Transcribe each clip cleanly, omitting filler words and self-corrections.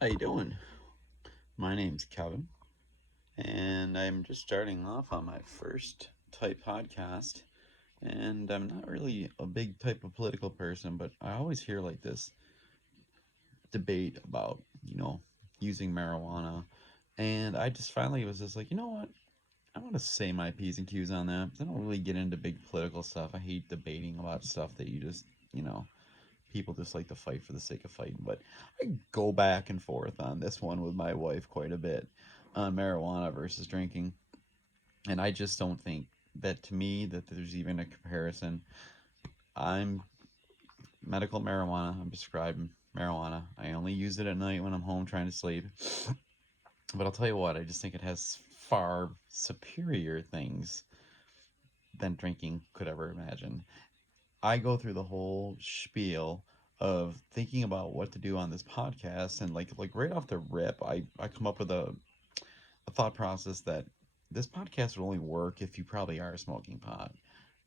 How you doing? My name's Kevin, and I'm just starting off on my first type podcast. And I'm not really a big type of political person, but I always hear like this debate about, using marijuana. And I just finally was just like, you know what? I want to say my P's and Q's on that. I don't really get into big political stuff. I hate debating about stuff that you know, people just like to fight for the sake of fighting. But I go back and forth on this one with my wife quite a bit on marijuana versus drinking, and I just don't think that to me that there's even a comparison. I'm medical marijuana. I'm prescribed marijuana. I only use it at night when I'm home trying to sleep. But I'll tell you what, I just think it has far superior things than drinking could ever imagine. I go through the whole spiel of thinking about what to do on this podcast, and like right off the rip, I come up with a thought process that this podcast would only work if you probably are smoking pot.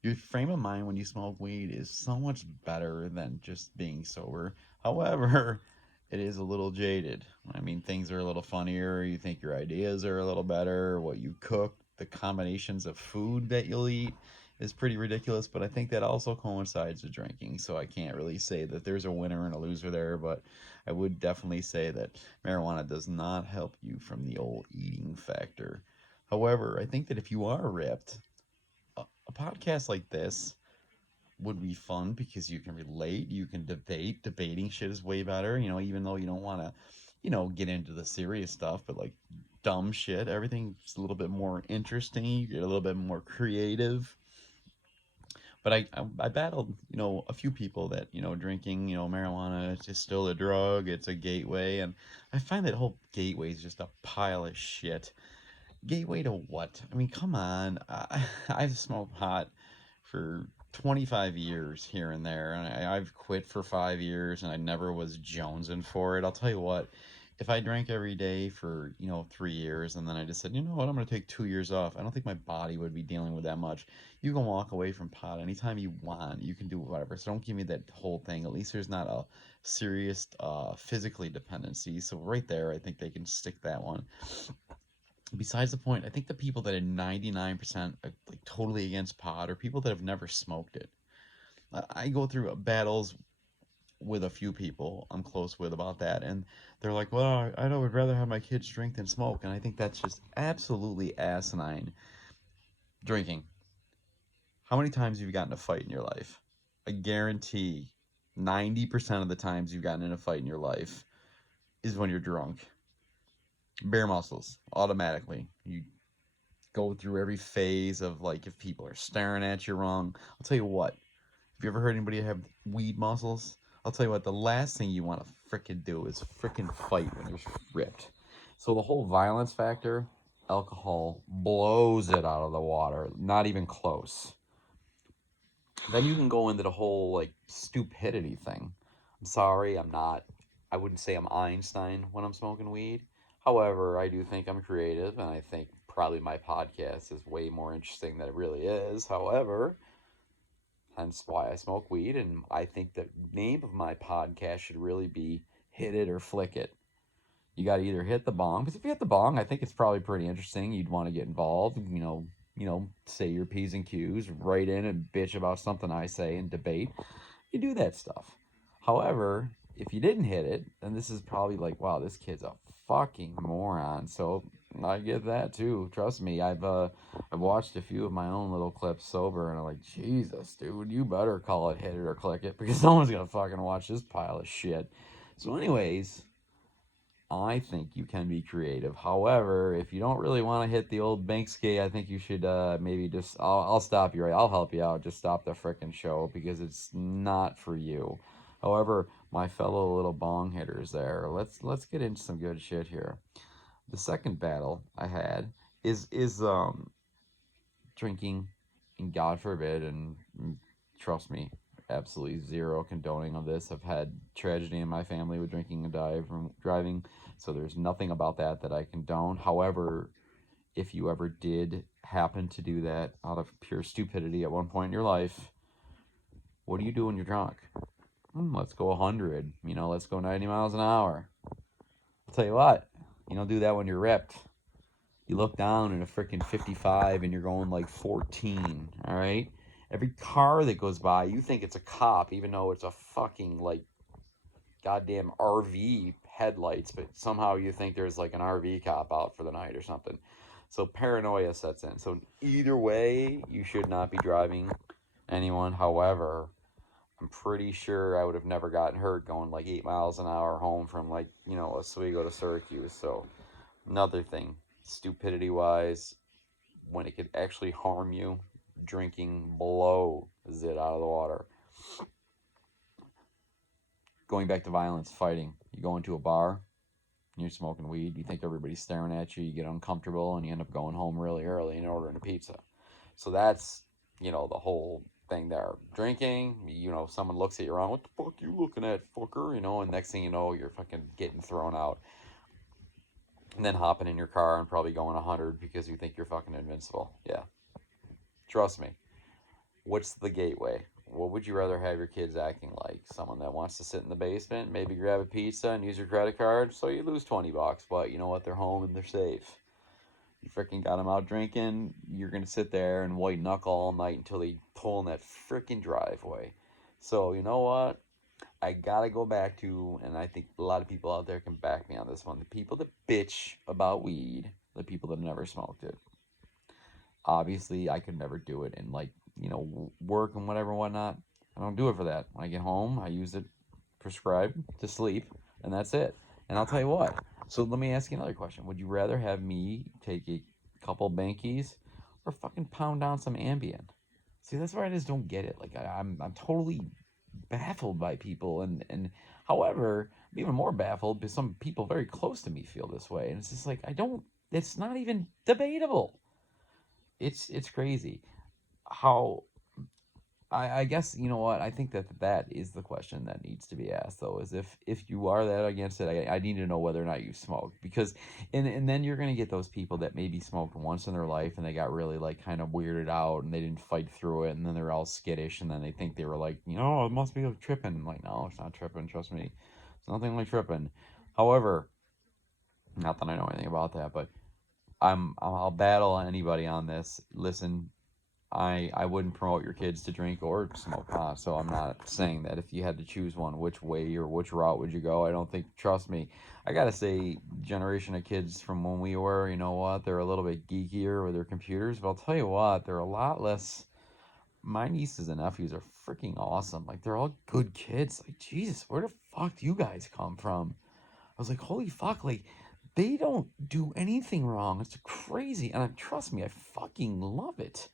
Your frame of mind when you smoke weed is so much better than just being sober. However, it is a little jaded. I mean, things are a little funnier. You think your ideas are a little better. What you cook, the combinations of food that you'll eat is pretty ridiculous. But I think that also coincides with drinking. So I can't really say that there's a winner and a loser there. But I would definitely say that marijuana does not help you from the old eating factor. However, I think that if you are ripped, a podcast like this would be fun because you can relate, you can debate. Debating shit is way better, even though you don't want to, get into the serious stuff, but like dumb shit, everything's a little bit more interesting. You get a little bit more creative. But I battled, a few people that, drinking, marijuana, it's just still a drug, it's a gateway. And I find that whole gateway is just a pile of shit. Gateway to what? I mean, come on. I've smoked pot for 25 years here and there, and I've quit for 5 years, and I never was jonesing for it. I'll tell you what, if I drank every day for 3 years, and then I just said, you know what, I'm gonna take 2 years off, I don't think my body would be dealing with that much. You can walk away from pot anytime you want. You can do whatever. So don't give me that whole thing. At least there's not a serious physically dependency. So right there, I think they can stick that one. Besides the point, I think the people that are 99% like totally against pot are people that have never smoked it. I go through battles with a few people I'm close with about that, and they're like, "Well, I know would rather have my kids drink than smoke," and I think that's just absolutely asinine. Drinking. How many times have you gotten in a fight in your life? I guarantee 90% of the times you've gotten in a fight in your life is when you're drunk. Bare muscles, automatically. You go through every phase of like if people are staring at you wrong. I'll tell you what, have you ever heard anybody have weed muscles? I'll tell you what, the last thing you want to frickin' do is frickin' fight when you're ripped. So the whole violence factor, alcohol blows it out of the water. Not even close. Then you can go into the whole like stupidity thing. I'm sorry, I'm not. I wouldn't say I'm Einstein when I'm smoking weed. However, I do think I'm creative, and I think probably my podcast is way more interesting than it really is. However, hence why I smoke weed, and I think the name of my podcast should really be Hit It or Flick It. You got to either hit the bong, because if you hit the bong, I think it's probably pretty interesting. You'd want to get involved, say your P's and Q's, write in and bitch about something I say and debate. You do that stuff. However, if you didn't hit it, then this is probably like, wow, this kid's a fucking moron. So I get that too. Trust me, I've watched a few of my own little clips sober, and I'm like, Jesus, dude, you better call it hit it or click it, because no one's gonna fucking watch this pile of shit. So, anyways, I think you can be creative. However, if you don't really want to hit the old Banksy, I think you should maybe just. I'll stop you right. I'll help you out. Just stop the frickin' show because it's not for you. However, my fellow little bong hitters there, let's get into some good shit here. The second battle I had is drinking, and God forbid, and trust me, absolutely zero condoning of this. I've had tragedy in my family with drinking and driving, so there's nothing about that that I condone. However, if you ever did happen to do that out of pure stupidity at one point in your life, what do you do when you're drunk? Let's go 100. Let's go 90 miles an hour. Tell you what, you don't do that when you're ripped. You look down in a freaking 55 and you're going like 14, all right? Every car that goes by, you think it's a cop, even though it's a fucking like goddamn RV headlights, but somehow you think there's like an RV cop out for the night or something. So paranoia sets in. So either way, you should not be driving anyone. However, I'm pretty sure I would have never gotten hurt going like 8 miles an hour home from like, Oswego to Syracuse. So another thing, stupidity wise, when it could actually harm you, drinking blows it out of the water. Going back to violence, fighting. You go into a bar, you're smoking weed, you think everybody's staring at you, you get uncomfortable, and you end up going home really early and ordering a pizza. So that's, the whole thing there. Drinking, someone looks at you wrong, what the fuck you looking at, fucker? And next thing you know, you're fucking getting thrown out. And then hopping in your car and probably going 100 because you think you're fucking invincible. Yeah. Trust me. What's the gateway? What would you rather have your kids acting like? Someone that wants to sit in the basement, maybe grab a pizza and use your credit card, so you lose $20, but you know what? They're home and they're safe. You freaking got them out drinking, you're going to sit there and white knuckle all night until they pull in that freaking driveway. So, you know what? I gotta go back to, and I think a lot of people out there can back me on this one, the people that bitch about weed, the people that never smoked it. Obviously, I could never do it, and like, work and whatever and whatnot. I don't do it for that. When I get home, I use it prescribed to sleep, and that's it. And I'll tell you what. So let me ask you another question. Would you rather have me take a couple bankies or fucking pound down some Ambien? See, that's where I just don't get it. Like I'm totally baffled by people, and however, I'm even more baffled because some people very close to me feel this way, and it's just like I don't. It's not even debatable. It's crazy how I guess you know what I think that is the question that needs to be asked though is if you are that against it I need to know whether or not you smoke because and then you're gonna get those people that maybe smoked once in their life and they got really like kind of weirded out and they didn't fight through it and then they're all skittish and then they think they were like it must be tripping. I'm like, no, it's not tripping, trust me, it's nothing like tripping. However, not that I know anything about that, but I'll battle anybody on this. Listen, I wouldn't promote your kids to drink or smoke pot, so I'm not saying that if you had to choose one, which way or which route would you go? I don't think, trust me, I gotta say, generation of kids from when we were, you know what, they're a little bit geekier with their computers, but I'll tell you what, they're a lot less. My nieces and nephews are freaking awesome. Like, they're all good kids. Like, Jesus, where the fuck do you guys come from? I was like, holy fuck, like, they don't do anything wrong. It's crazy. And trust me, I fucking love it.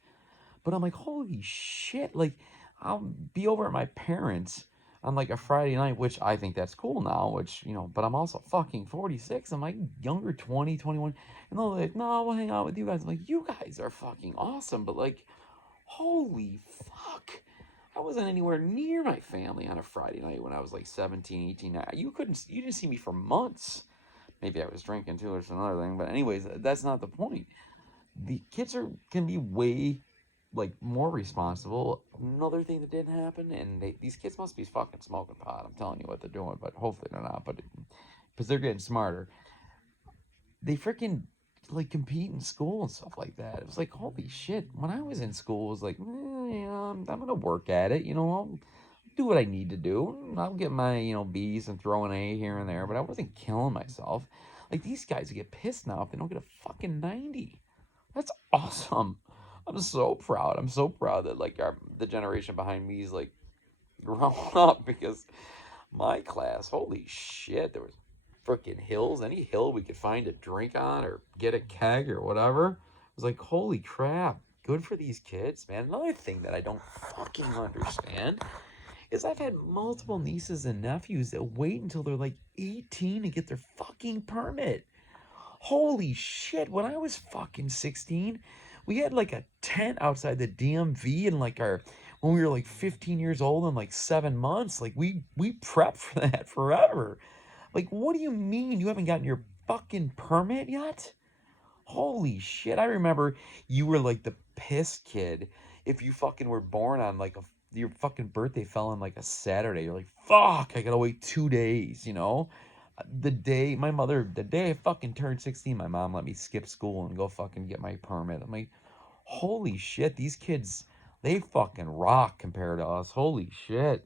But I'm like, holy shit. Like, I'll be over at my parents on like a Friday night, which I think that's cool now, which, but I'm also fucking 46. I'm like younger, 20, 21. And they're like, no, we'll hang out with you guys. I'm like, you guys are fucking awesome. But like, holy fuck. I wasn't anywhere near my family on a Friday night when I was like 17, 18. You didn't see me for months. Maybe I was drinking too, or another thing. But anyways, that's not the point. The kids can be way like more responsible. Another thing that didn't happen, and these kids must be fucking smoking pot. I'm telling you what they're doing, but hopefully they're not. But because they're getting smarter, they freaking like compete in school and stuff like that. It was like holy shit. When I was in school, it was like, I'm gonna work at it. I'll do what I need to do. I'll get my B's and throw an A here and there, but I wasn't killing myself. Like these guys get pissed now if they don't get a fucking 90. That's awesome. I'm so proud. I'm so proud that like the generation behind me is like growing up because my class, holy shit, there was freaking hills. Any hill we could find a drink on or get a keg or whatever. It was like, holy crap. Good for these kids, man. Another thing that I don't fucking understand is I've had multiple nieces and nephews that wait until they're like 18 to get their fucking permit. Holy shit, when I was fucking 16, we had like a tent outside the DMV and like when we were like 15 years old and like 7 months, like we prepped for that forever. Like, what do you mean you haven't gotten your fucking permit yet? Holy shit, I remember you were like the pissed kid if you fucking were born on like your fucking birthday fell on like a Saturday. You're like, fuck, I gotta wait 2 days, The day I fucking turned 16, my mom let me skip school and go fucking get my permit. I'm like, holy shit, these kids, they fucking rock compared to us. Holy shit.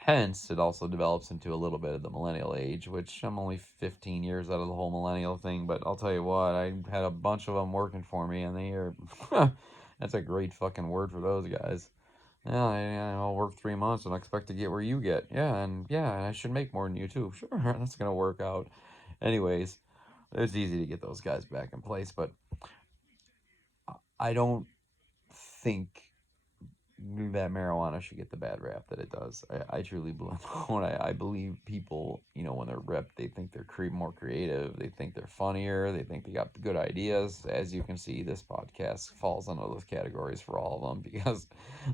Hence, it also develops into a little bit of the millennial age, which I'm only 15 years out of the whole millennial thing, but I'll tell you what, I had a bunch of them working for me, and they are, that's a great fucking word for those guys. Yeah, I'll work 3 months and I expect to get where you get. Yeah, and I should make more than you too. Sure, that's gonna work out. Anyways, it's easy to get those guys back in place, but I don't think that marijuana should get the bad rap that it does. I truly believe when I believe people, when they're ripped, they think they're more creative, they think they're funnier, they think they got good ideas. As you can see, this podcast falls into those categories for all of them because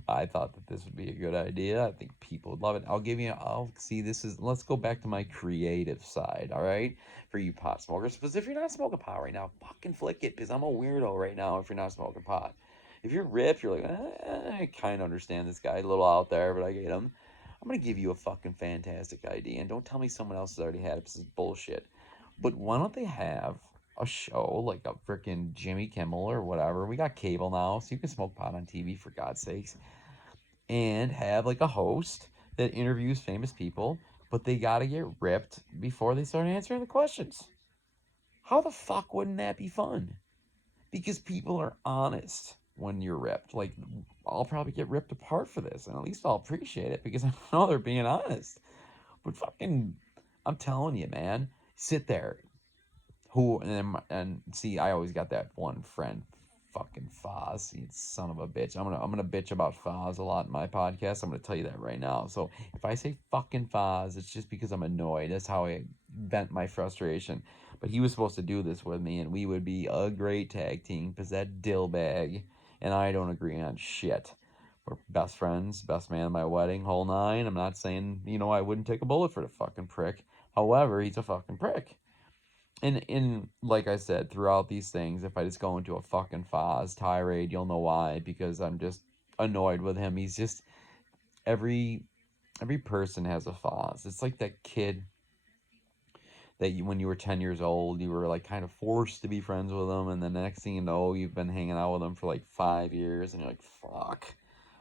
I thought that this would be a good idea. I think people would love it. I'll see, let's go back to my creative side, all right? For you pot smokers. Because if you're not smoking pot right now, fucking flick it because I'm a weirdo right now if you're not smoking pot. If you're ripped, you're like, I kind of understand this guy, a little out there, but I get him. I'm gonna give you a fucking fantastic idea, and don't tell me someone else has already had it. This is bullshit. But why don't they have a show like a freaking Jimmy Kimmel or whatever? We got cable now, so you can smoke pot on TV for God's sakes, and have like a host that interviews famous people, but they gotta get ripped before they start answering the questions. How the fuck wouldn't that be fun? Because people are honest when you're ripped. Like, I'll probably get ripped apart for this, and at least I'll appreciate it because I know they're being honest. But fucking, I'm telling you, man, sit there. And see, I always got that one friend, fucking Foz, you son of a bitch. I'm gonna bitch about Foz a lot in my podcast. I'm gonna tell you that right now. So if I say fucking Foz, it's just because I'm annoyed. That's how I vent my frustration. But he was supposed to do this with me, and we would be a great tag team because that dillbag and I don't agree on shit. We're best friends, best man at my wedding, whole nine. I'm not saying, I wouldn't take a bullet for the fucking prick. However, he's a fucking prick. And like I said, throughout these things, if I just go into a fucking Foz tirade, you'll know why. Because I'm just annoyed with him. He's just every every person has a Foz. It's like that kid that when you were 10 years old, you were like kind of forced to be friends with them, and then the next thing you know, you've been hanging out with them for like 5 years, and you're like, fuck.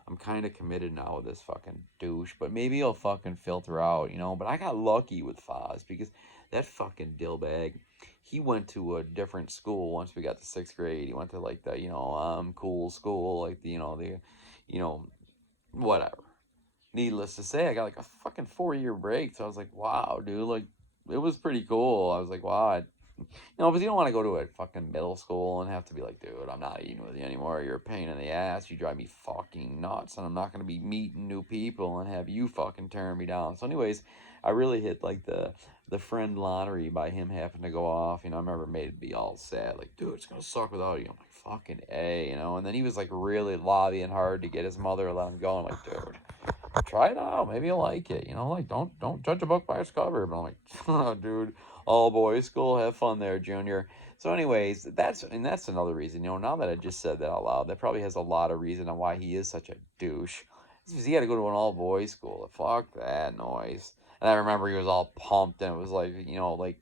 I'm kind of committed now with this fucking douche, but maybe he'll fucking filter out. But I got lucky with Foz because that fucking dillbag, he went to a different school once we got to sixth grade. He went to like the, cool school, like you know, whatever. Needless to say, I got like a fucking 4 year break. So I was like, wow, dude, like, it was pretty cool. I was like, wow, because you don't want to go to a fucking middle school and have to be like, dude, I'm not eating with you anymore. You're a pain in the ass. You drive me fucking nuts, and I'm not gonna be meeting new people and have you fucking tearing me down. So, anyways, I really hit like the friend lottery by him having to go off. I remember made me all sad, like, dude, it's gonna suck without you. I'm like, fucking a. And then he was like really lobbying hard to get his mother to let him go. I'm like, dude, try it out. Maybe you'll like it. Like don't judge a book by its cover. But I'm like, oh, dude, all boys school. Have fun there, Junior. So, anyways, that's another reason. Now that I just said that out loud, that probably has a lot of reason on why he is such a douche. It's because he had to go to an all boys school. Fuck that noise. And I remember he was all pumped, and it was like, like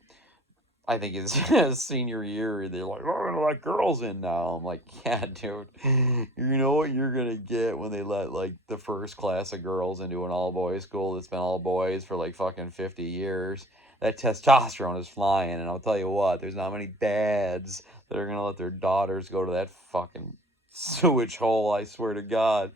I think his senior year, they're like, "Oh, we're gonna let girls in now." I'm like, yeah, dude, you know what you're gonna get when they let like the first class of girls into an all boys school that's been all boys for like fucking 50 years. That testosterone is flying, and I'll tell you what, there's not many dads that are gonna let their daughters go to that fucking sewage hole. I swear to God,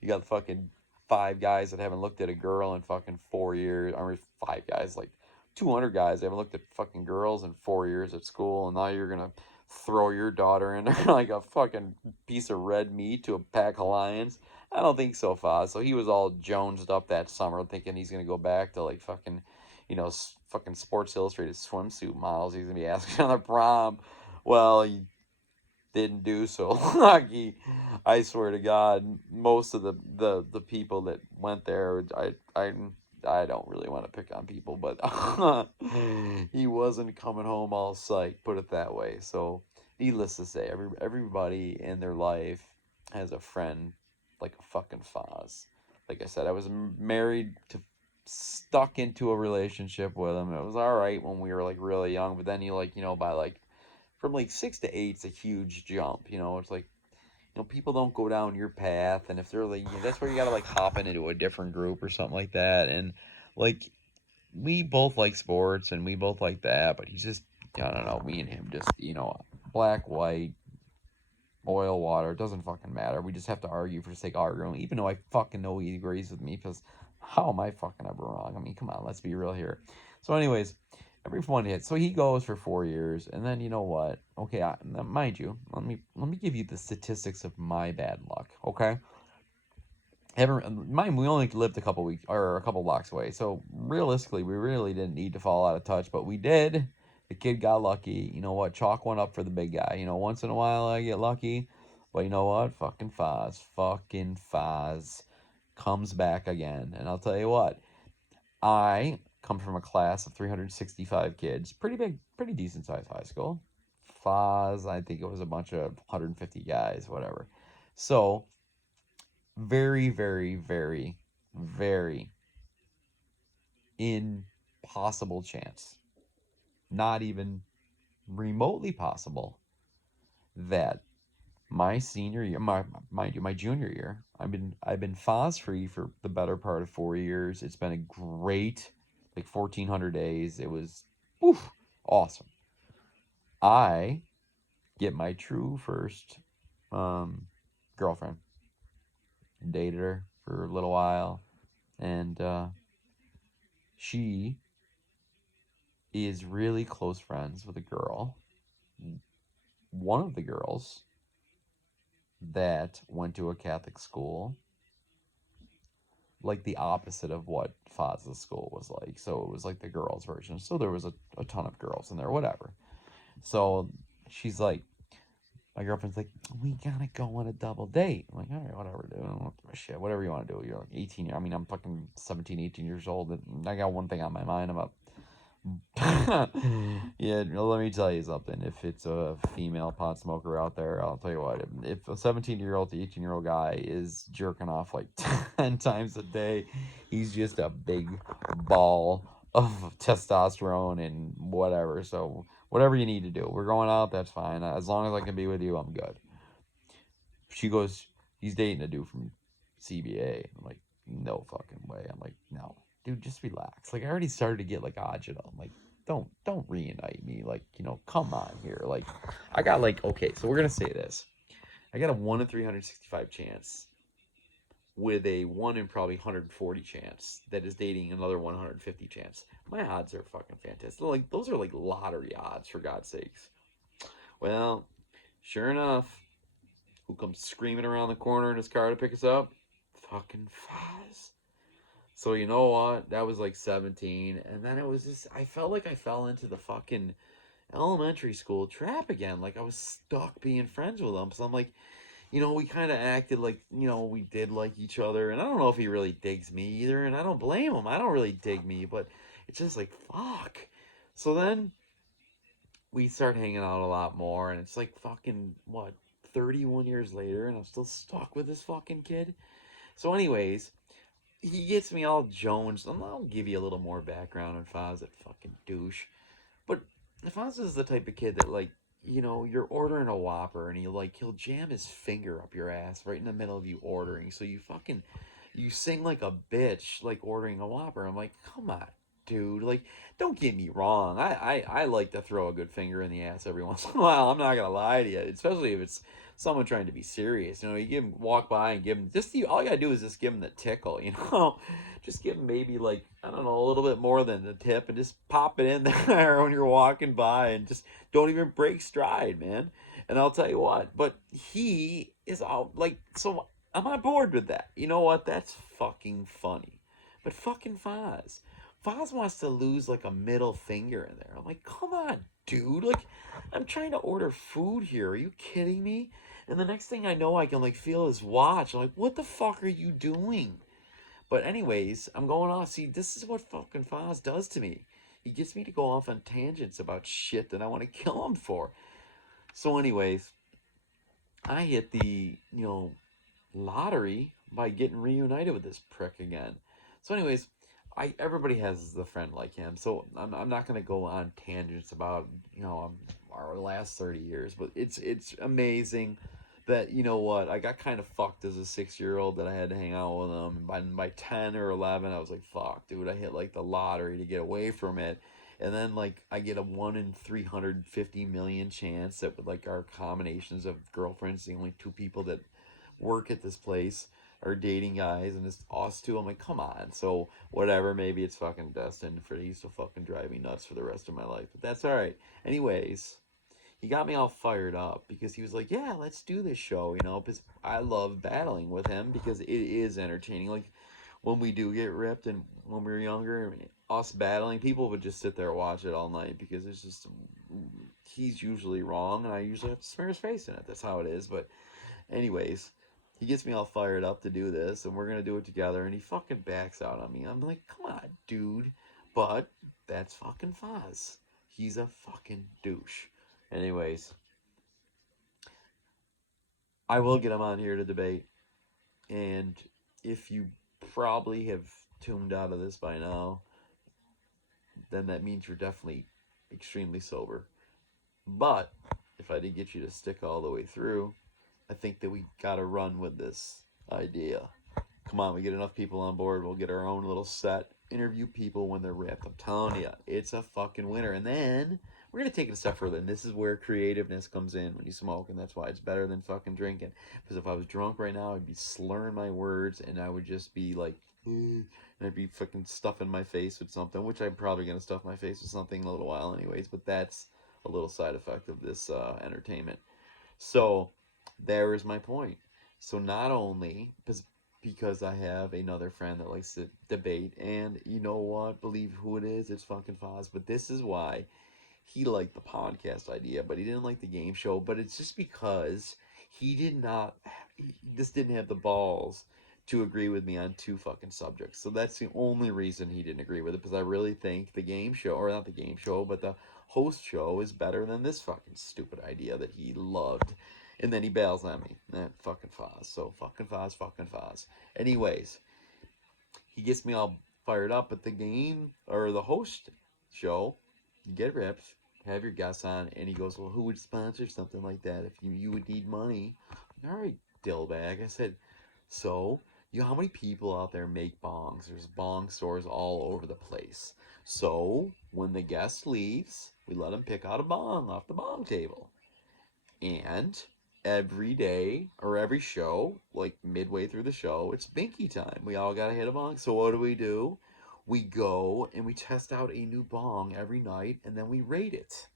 you got fucking 5 guys that haven't looked at a girl in fucking 4 years. I mean, 5 guys like 200 guys haven't looked at fucking girls in 4 years at school, and now you're gonna throw your daughter in there like a fucking piece of red meat to a pack of lions. I don't think so, Foz. So he was all jonesed up that summer, thinking he's gonna go back to like fucking, fucking Sports Illustrated swimsuit models. He's gonna be asking on the prom. Well, he didn't do so. Like I swear to God, most of the people that went there, I don't really want to pick on people, but he wasn't coming home all psyched, put it that way. So, needless to say, everybody in their life has a friend like a fucking Foz. Like I said, I was married to stuck into a relationship with him. It was all right when we were like really young, but then you like, by like from like 6 to 8, it's a huge jump. It's like, people don't go down your path, and if they're like, that's where you gotta like hop into a different group or something like that. And like, we both like sports and we both like that, but he's just, I don't know, me and him just, black, white, oil, water, it doesn't fucking matter. We just have to argue for the sake of arguing, even though I fucking know he agrees with me, because how am I fucking ever wrong? I mean, come on, let's be real here. So, anyways, every one hit. So he goes for 4 years, and then you know what? Okay, mind you, let me give you the statistics of my bad luck. Okay, mine, we only lived a couple weeks or a couple blocks away, so realistically, we really didn't need to fall out of touch, but we did. The kid got lucky. You know what? Chalk went up for the big guy. Once in a while I get lucky, but you know what? Fucking Foz comes back again, and I'll tell you what. I come from a class of 365 kids, pretty big, pretty decent sized high school. Foz, I think it was a bunch of 150 guys, whatever. So very, very, very, very impossible chance, not even remotely possible, that my senior year, mind you, my junior year, I've been Foz free for the better part of 4 years. It's been a great, like 1,400 days. It was, oof, awesome. I get my true first girlfriend. Dated her for a little while, and she is really close friends with a girl, one of the girls that went to a Catholic school, like the opposite of what Foz's school was like. So it was like the girls' version. So there was a ton of girls in there, whatever. So she's like, my girlfriend's like, we gotta go on a double date. I'm like, all right, whatever, dude. I don't give a shit. Whatever you want to do. You're like 18. I mean, I'm fucking 17, 18 years old. And I got one thing on my mind. I'm about yeah, let me tell you something. If it's a female pot smoker out there, I'll tell you what. If a 17-year-old to 18-year-old guy is jerking off like 10 times a day, he's just a big ball of testosterone and whatever. So, whatever you need to do. We're going out, that's fine. As long as I can be with you, I'm good. She goes, he's dating a dude from CBA. I'm like, no fucking way. I'm like, no, dude, just relax. Like, I already started to get like agita. I'm like, don't reunite me. Like, come on here. Like, I got like, okay, so we're gonna say this. I got a 1 in 365 chance with a 1 in probably 140 chance that is dating another 150 chance. My odds are fucking fantastic. Like, those are like lottery odds, for God's sakes. Well, sure enough, who comes screaming around the corner in his car to pick us up? Fucking Foz. So you know what? That was like 17, and then it was just, I felt like I fell into the fucking elementary school trap again. Like, I was stuck being friends with him. So I'm like, we kind of acted like, we did like each other, and I don't know if he really digs me either, and I don't blame him. I don't really dig me, but it's just like, fuck. So then we start hanging out a lot more, and it's like fucking, what, 31 years later, and I'm still stuck with this fucking kid. So, anyways, he gets me all jonesed. I'll give you a little more background on Foz, that fucking douche. But Foz is the type of kid that, like, you're ordering a Whopper, and he'll jam his finger up your ass right in the middle of you ordering. So you sing like a bitch, like ordering a Whopper. I'm like, come on, dude. Like, don't get me wrong. I like to throw a good finger in the ass every once in a while. I'm not gonna lie to you, especially if it's someone trying to be serious. You give him, walk by and give him all you gotta do is just give him the tickle. Just give him maybe, like, I don't know, a little bit more than the tip, and just pop it in there when you're walking by, and just don't even break stride, man. And I'll tell you what, but he is all like, so I'm on board with that. You know what? That's fucking funny. But fucking Foz wants to lose like a middle finger in there. I'm like, come on, dude. Like, I'm trying to order food here. Are you kidding me? And the next thing I know, I can like feel his watch. I'm like, what the fuck are you doing? But anyways, I'm going off. See, this is what fucking Foz does to me. He gets me to go off on tangents about shit that I want to kill him for. So anyways, I hit the, lottery by getting reunited with this prick again. So anyways, everybody has the friend like him, so I'm not gonna go on tangents about our last 30 years, but it's amazing that I got kind of fucked as a 6 year old that I had to hang out with him. By 10 or 11, I was like, fuck, dude, I hit like the lottery to get away from it. And then like I get a 1 in 350 million chance that with like our combinations of girlfriends, the only two people that work at this place are dating guys, and it's us two. I'm like, come on. So whatever, maybe it's fucking destined for these to fucking drive me nuts for the rest of my life, but that's all right. Anyways, he got me all fired up because he was like, yeah, let's do this show, because I love battling with him because it is entertaining. Like when we do get ripped and when we were younger, us battling, people would just sit there and watch it all night because it's just, he's usually wrong and I usually have to smear his face in it. That's how it is. But anyways, he gets me all fired up to do this, and we're gonna do it together. And he fucking backs out on me. I'm like, come on, dude. But that's fucking Foz. He's a fucking douche. Anyways, I will get him on here to debate. And if you probably have tuned out of this by now, then that means you're definitely extremely sober. But if I did get you to stick all the way through, I think that we gotta run with this idea. Come on, we get enough people on board, we'll get our own little set. Interview people when they're ripped. I'm telling you, it's a fucking winner. And then we're gonna take it a step further, and this is where creativeness comes in when you smoke, and that's why it's better than fucking drinking. Because if I was drunk right now, I'd be slurring my words, and I would just be like, and I'd be fucking stuffing my face with something, which I'm probably gonna stuff my face with something in a little while, anyways. But that's a little side effect of this entertainment. So there is my point. So not only because I have another friend that likes to debate, and you know what? Believe who it is, it's fucking Foz. But this is why he liked the podcast idea, but he didn't like the game show. But it's just because he did not, he just didn't have the balls to agree with me on two fucking subjects. So that's the only reason he didn't agree with it, because I really think the game show, or not the game show, but the host show is better than this fucking stupid idea that he loved. And then he bails on me. That fucking Foz. So fucking Foz, fucking Foz. Anyways, he gets me all fired up at the game or the host show. You get ripped, have your guests on, and he goes, well, who would sponsor something like that if you would need money? All right, dillbag. I said, so how many people out there make bongs? There's bong stores all over the place. So when the guest leaves, we let him pick out a bong off the bong table. And every day or every show, like midway through the show, it's binky time. We all gotta hit a bong. So what do? We go and we test out a new bong every night, and then we rate it.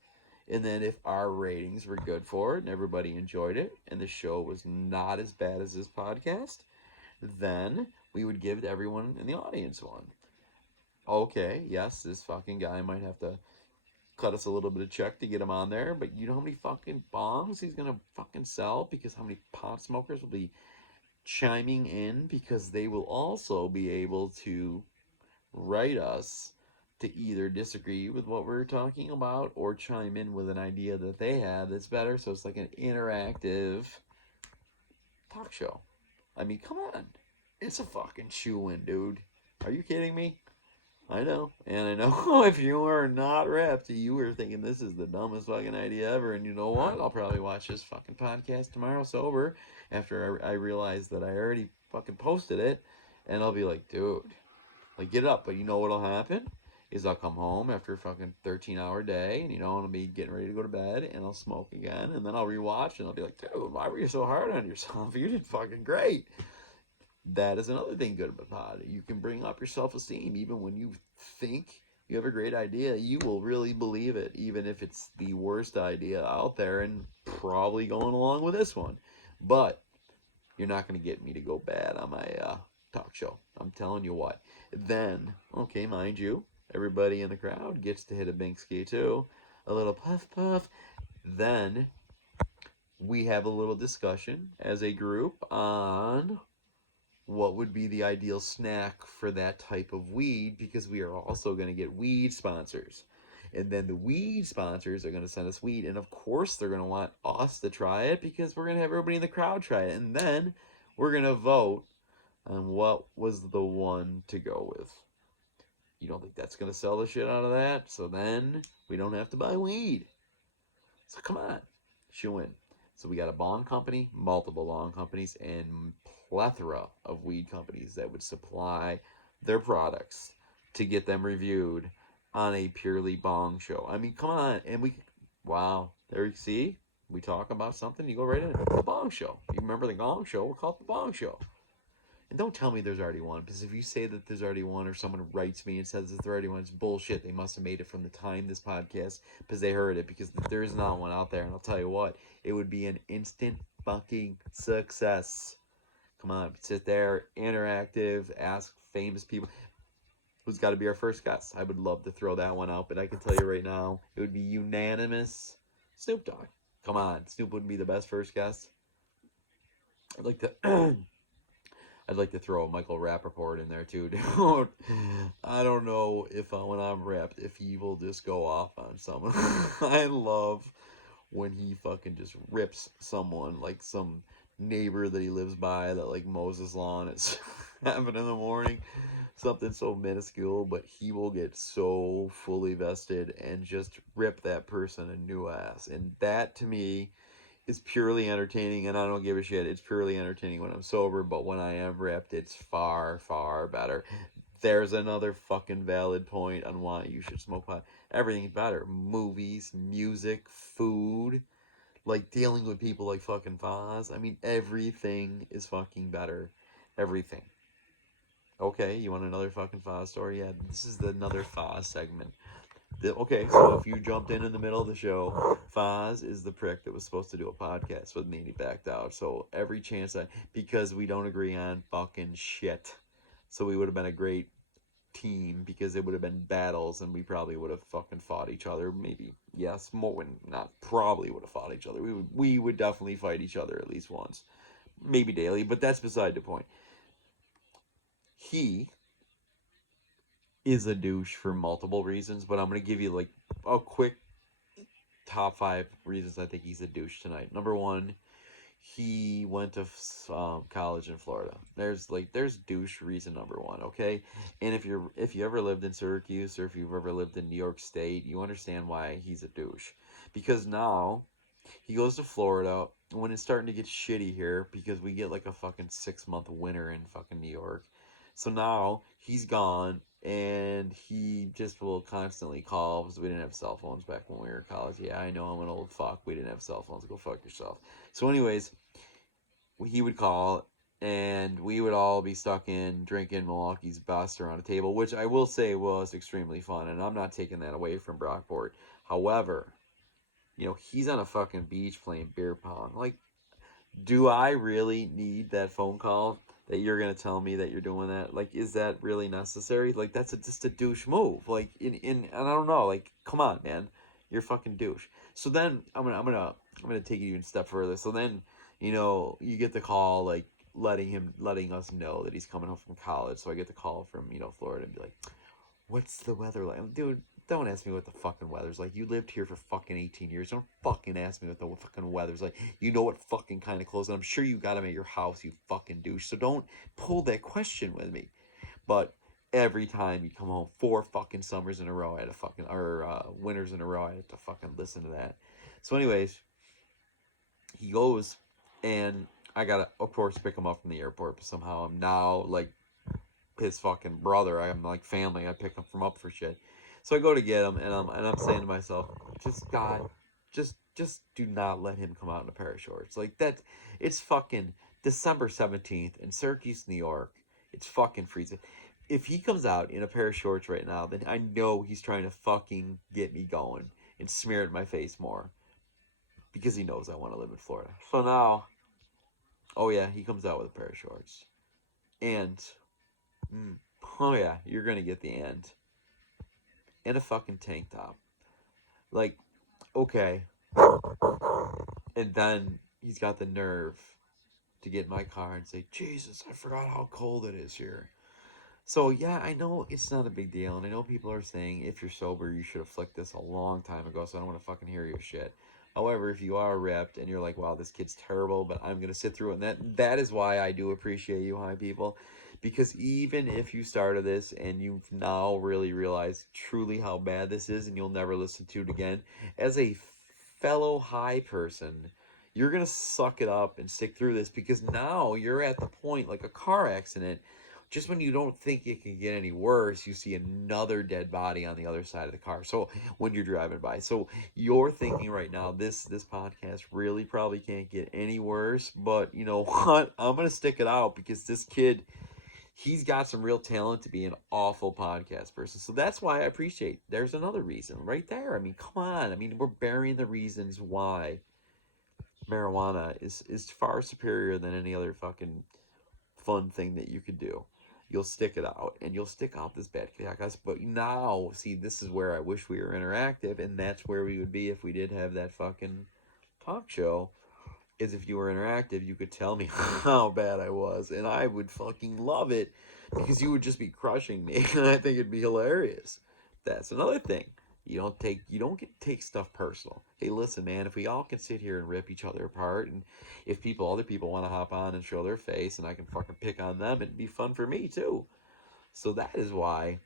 And then if our ratings were good for it and everybody enjoyed it, and the show was not as bad as this podcast, then we would give everyone in the audience one. Okay, yes, this fucking guy might have to cut us a little bit of check to get him on there, but you know how many fucking bongs he's gonna fucking sell, because how many pot smokers will be chiming in, because they will also be able to write us to either disagree with what we're talking about or chime in with an idea that they have that's better. So it's like an interactive talk show. I mean, come on. It's a fucking shoe-in, dude. Are you kidding me? I know, and I know if you are not ripped, you were thinking this is the dumbest fucking idea ever. And you know what? I'll probably watch this fucking podcast tomorrow sober after I realize that I already fucking posted it, and I'll be like, dude, like get it up. But you know what'll happen is I'll come home after a fucking 13-hour day, and I'll be getting ready to go to bed, and I'll smoke again, and then I'll rewatch, and I'll be like, dude, why were you so hard on yourself? You did fucking great. That is another thing good about pod. You can bring up your self-esteem even when you think you have a great idea. You will really believe it, even if it's the worst idea out there, and probably going along with this one. But you're not going to get me to go bad on my talk show. I'm telling you what. Then, okay, mind you, everybody in the crowd gets to hit a Binsky too. A little puff puff. Then we have a little discussion as a group on what would be the ideal snack for that type of weed, because we are also going to get weed sponsors. And then the weed sponsors are going to send us weed. And of course, they're going to want us to try it, because we're going to have everybody in the crowd try it. And then we're going to vote on what was the one to go with. You don't think that's going to sell the shit out of that? So then we don't have to buy weed. So come on, shoe in. So we got a bong company, multiple bong companies, and plethora of weed companies that would supply their products to get them reviewed on a purely bong show. I mean, come on, and wow, there you see, we talk about something, you go right in the bong show. You remember the gong show? We'll call it the bong show. And don't tell me there's already one, because if you say that there's already one, or someone writes me and says that there's already one, it's bullshit. They must have made it from the time this podcast, because they heard it, because there is not one out there. And I'll tell you what, it would be an instant fucking success. Come on, sit there, interactive, ask famous people. Who's got to be our first guest? I would love to throw that one out, but I can tell you right now, it would be unanimous Snoop Dogg. Come on, Snoop would be the best first guest. I'd like to I'd like to throw Michael Rappaport in there too. I don't know if when I'm rapped, if he will just go off on someone. I love when he fucking just rips someone, like some neighbor that he lives by that like mows his lawn at 7 in the morning. Something so minuscule, but he will get so fully vested and just rip that person a new ass. And that to me is purely entertaining, and I don't give a shit. It's purely entertaining when I'm sober, but when I am ripped, it's far, far better. There's another fucking valid point on why you should smoke pot. Everything's better. Movies, music, food, like dealing with people like fucking Foz. I mean, everything is fucking better. Everything. Okay, you want another fucking Foz story? Yeah, this is another Foz segment. Okay, so if you jumped in the middle of the show, Foz is the prick that was supposed to do a podcast with me and he backed out. So every chance because we don't agree on fucking shit. So we would have been a great team because it would have been battles and we probably would have fucking fought each other. Maybe, yes, more, not probably would have fought each other. We would definitely fight each other at least once. Maybe daily, but that's beside the point. He is a douche for multiple reasons, but I'm going to give you like a quick top 5 reasons I think he's a douche tonight. Number 1, he went to college in Florida. There's douche reason number 1, okay? And if you ever lived in Syracuse or if you've ever lived in New York State, you understand why he's a douche. Because now he goes to Florida when it's starting to get shitty here because we get like a fucking 6-month winter in fucking New York. So now he's gone and he just will constantly call because we didn't have cell phones back when we were in college. Yeah, I know I'm an old fuck. We didn't have cell phones. Go fuck yourself. So, anyways, he would call and we would all be stuck in drinking Milwaukee's best around a table, which I will say was extremely fun. And I'm not taking that away from Brockport. However, he's on a fucking beach playing beer pong. Like, do I really need that phone call that you're gonna tell me that you're doing that? Like, is that really necessary? Like, that's just a douche move. Like, and I don't know. Like, come on, man, you're a fucking douche. So then I'm gonna take it even a step further. So then, you get the call like letting us know that he's coming home from college. So I get the call from Florida and be like, what's the weather like? Dude, don't ask me what the fucking weather's like. You lived here for fucking 18 years. Don't fucking ask me what the fucking weather's like. You know what fucking kind of clothes, and I'm sure you got them at your house, you fucking douche. So don't pull that question with me. But every time you come home, 4 fucking summers in a row, I had to fucking, or winters in a row, I had to fucking listen to that. So anyways, he goes, and I gotta, of course, pick him up from the airport. But somehow I'm now, like, his fucking brother. I'm like family. I pick him from up for shit. So I go to get him, and I'm saying to myself, just God, just do not let him come out in a pair of shorts like that. It's fucking December 17th in Syracuse, New York. It's fucking freezing. If he comes out in a pair of shorts right now, then I know he's trying to fucking get me going and smear it in my face more because he knows I want to live in Florida. So now, oh yeah, he comes out with a pair of shorts, and oh yeah, you're gonna get the end. And a fucking tank top. Like, okay. And then he's got the nerve to get in my car and say, Jesus, I forgot how cold it is here. So yeah, I know it's not a big deal, and I know people are saying if you're sober, you should have flicked this a long time ago, so I don't want to fucking hear your shit. However, if you are ripped and you're like, wow, this kid's terrible, but I'm gonna sit through it, and that is why I do appreciate you, high people, Because even if you started this and you've now really realized truly how bad this is and you'll never listen to it again, as a fellow high person, you're going to suck it up and stick through this because now you're at the point like a car accident. Just when you don't think it can get any worse, you see another dead body on the other side of the car. So when you're driving by, so you're thinking right now, this podcast really probably can't get any worse. But you know what? I'm gonna stick it out because this kid, he's got some real talent to be an awful podcast person. So that's why I appreciate. There's another reason right there. I mean, come on. I mean, we're burying the reasons why marijuana is far superior than any other fucking fun thing that you could do. You'll stick it out and you'll stick out this bad podcast. But now, see, this is where I wish we were interactive, and that's where we would be if we did have that fucking talk show. Is if you were interactive, you could tell me how bad I was, and I would fucking love it because you would just be crushing me, and I think it'd be hilarious. That's another thing. You don't get to take stuff personal. Hey, listen, man, if we all can sit here and rip each other apart, and if other people want to hop on and show their face, and I can fucking pick on them, it'd be fun for me too. So that is why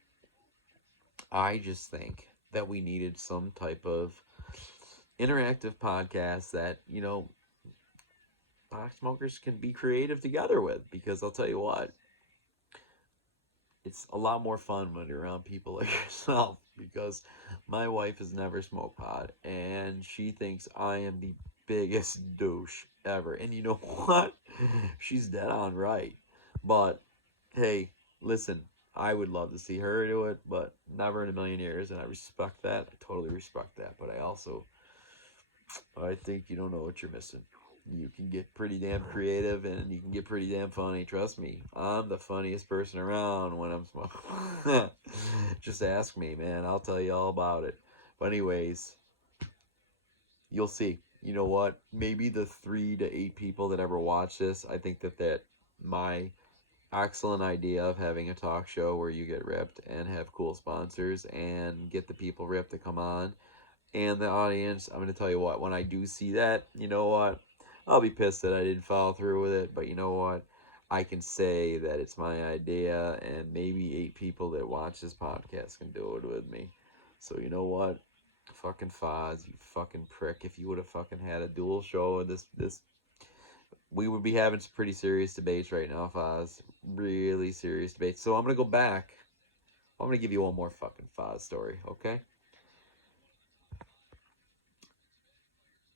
I just think that we needed some type of interactive podcast that, pot smokers can be creative together with, because I'll tell you what, it's a lot more fun when you're around people like yourself, because my wife has never smoked pot and she thinks I am the biggest douche ever. And you know what? She's dead on right. But hey, listen, I would love to see her do it, but never in a million years, and I respect that. I totally respect that. But I think you don't know what you're missing. You can get pretty damn creative and you can get pretty damn funny. Trust me, I'm the funniest person around when I'm smoking. Just ask me, man. I'll tell you all about it. But anyways, you'll see. You know what? Maybe the 3 to 8 people that ever watch this, I think that my excellent idea of having a talk show where you get ripped and have cool sponsors and get the people ripped to come on and the audience, I'm going to tell you what, when I do see that, you know what, I'll be pissed that I didn't follow through with it, but you know what, I can say that it's my idea, and maybe 8 people that watch this podcast can do it with me. So you know what, fucking Foz, you fucking prick, if you would have fucking had a dual show of this, we would be having some pretty serious debates right now, Foz, really serious debates. So I'm going to go back, I'm going to give you one more fucking Foz story, okay?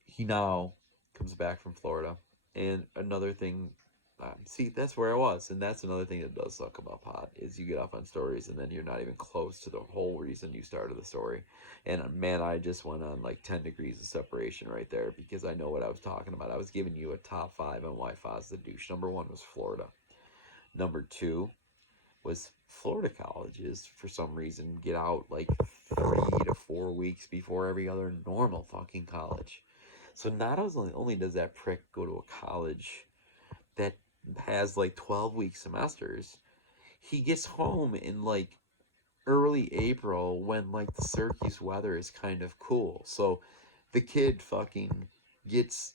He now comes back from Florida. And another thing, see, that's where I was. And that's another thing that does suck about pot, is you get off on stories and then you're not even close to the whole reason you started the story. And man, I just went on like 10 degrees of separation right there because I know what I was talking about. I was giving you a top 5 on why Foz the douche. Number 1 was Florida. Number 2 was Florida colleges, for some reason, get out like 3 to 4 weeks before every other normal fucking college. So not only does that prick go to a college that has like 12-week semesters, he gets home in like early April when like the Syracuse weather is kind of cool. So the kid fucking gets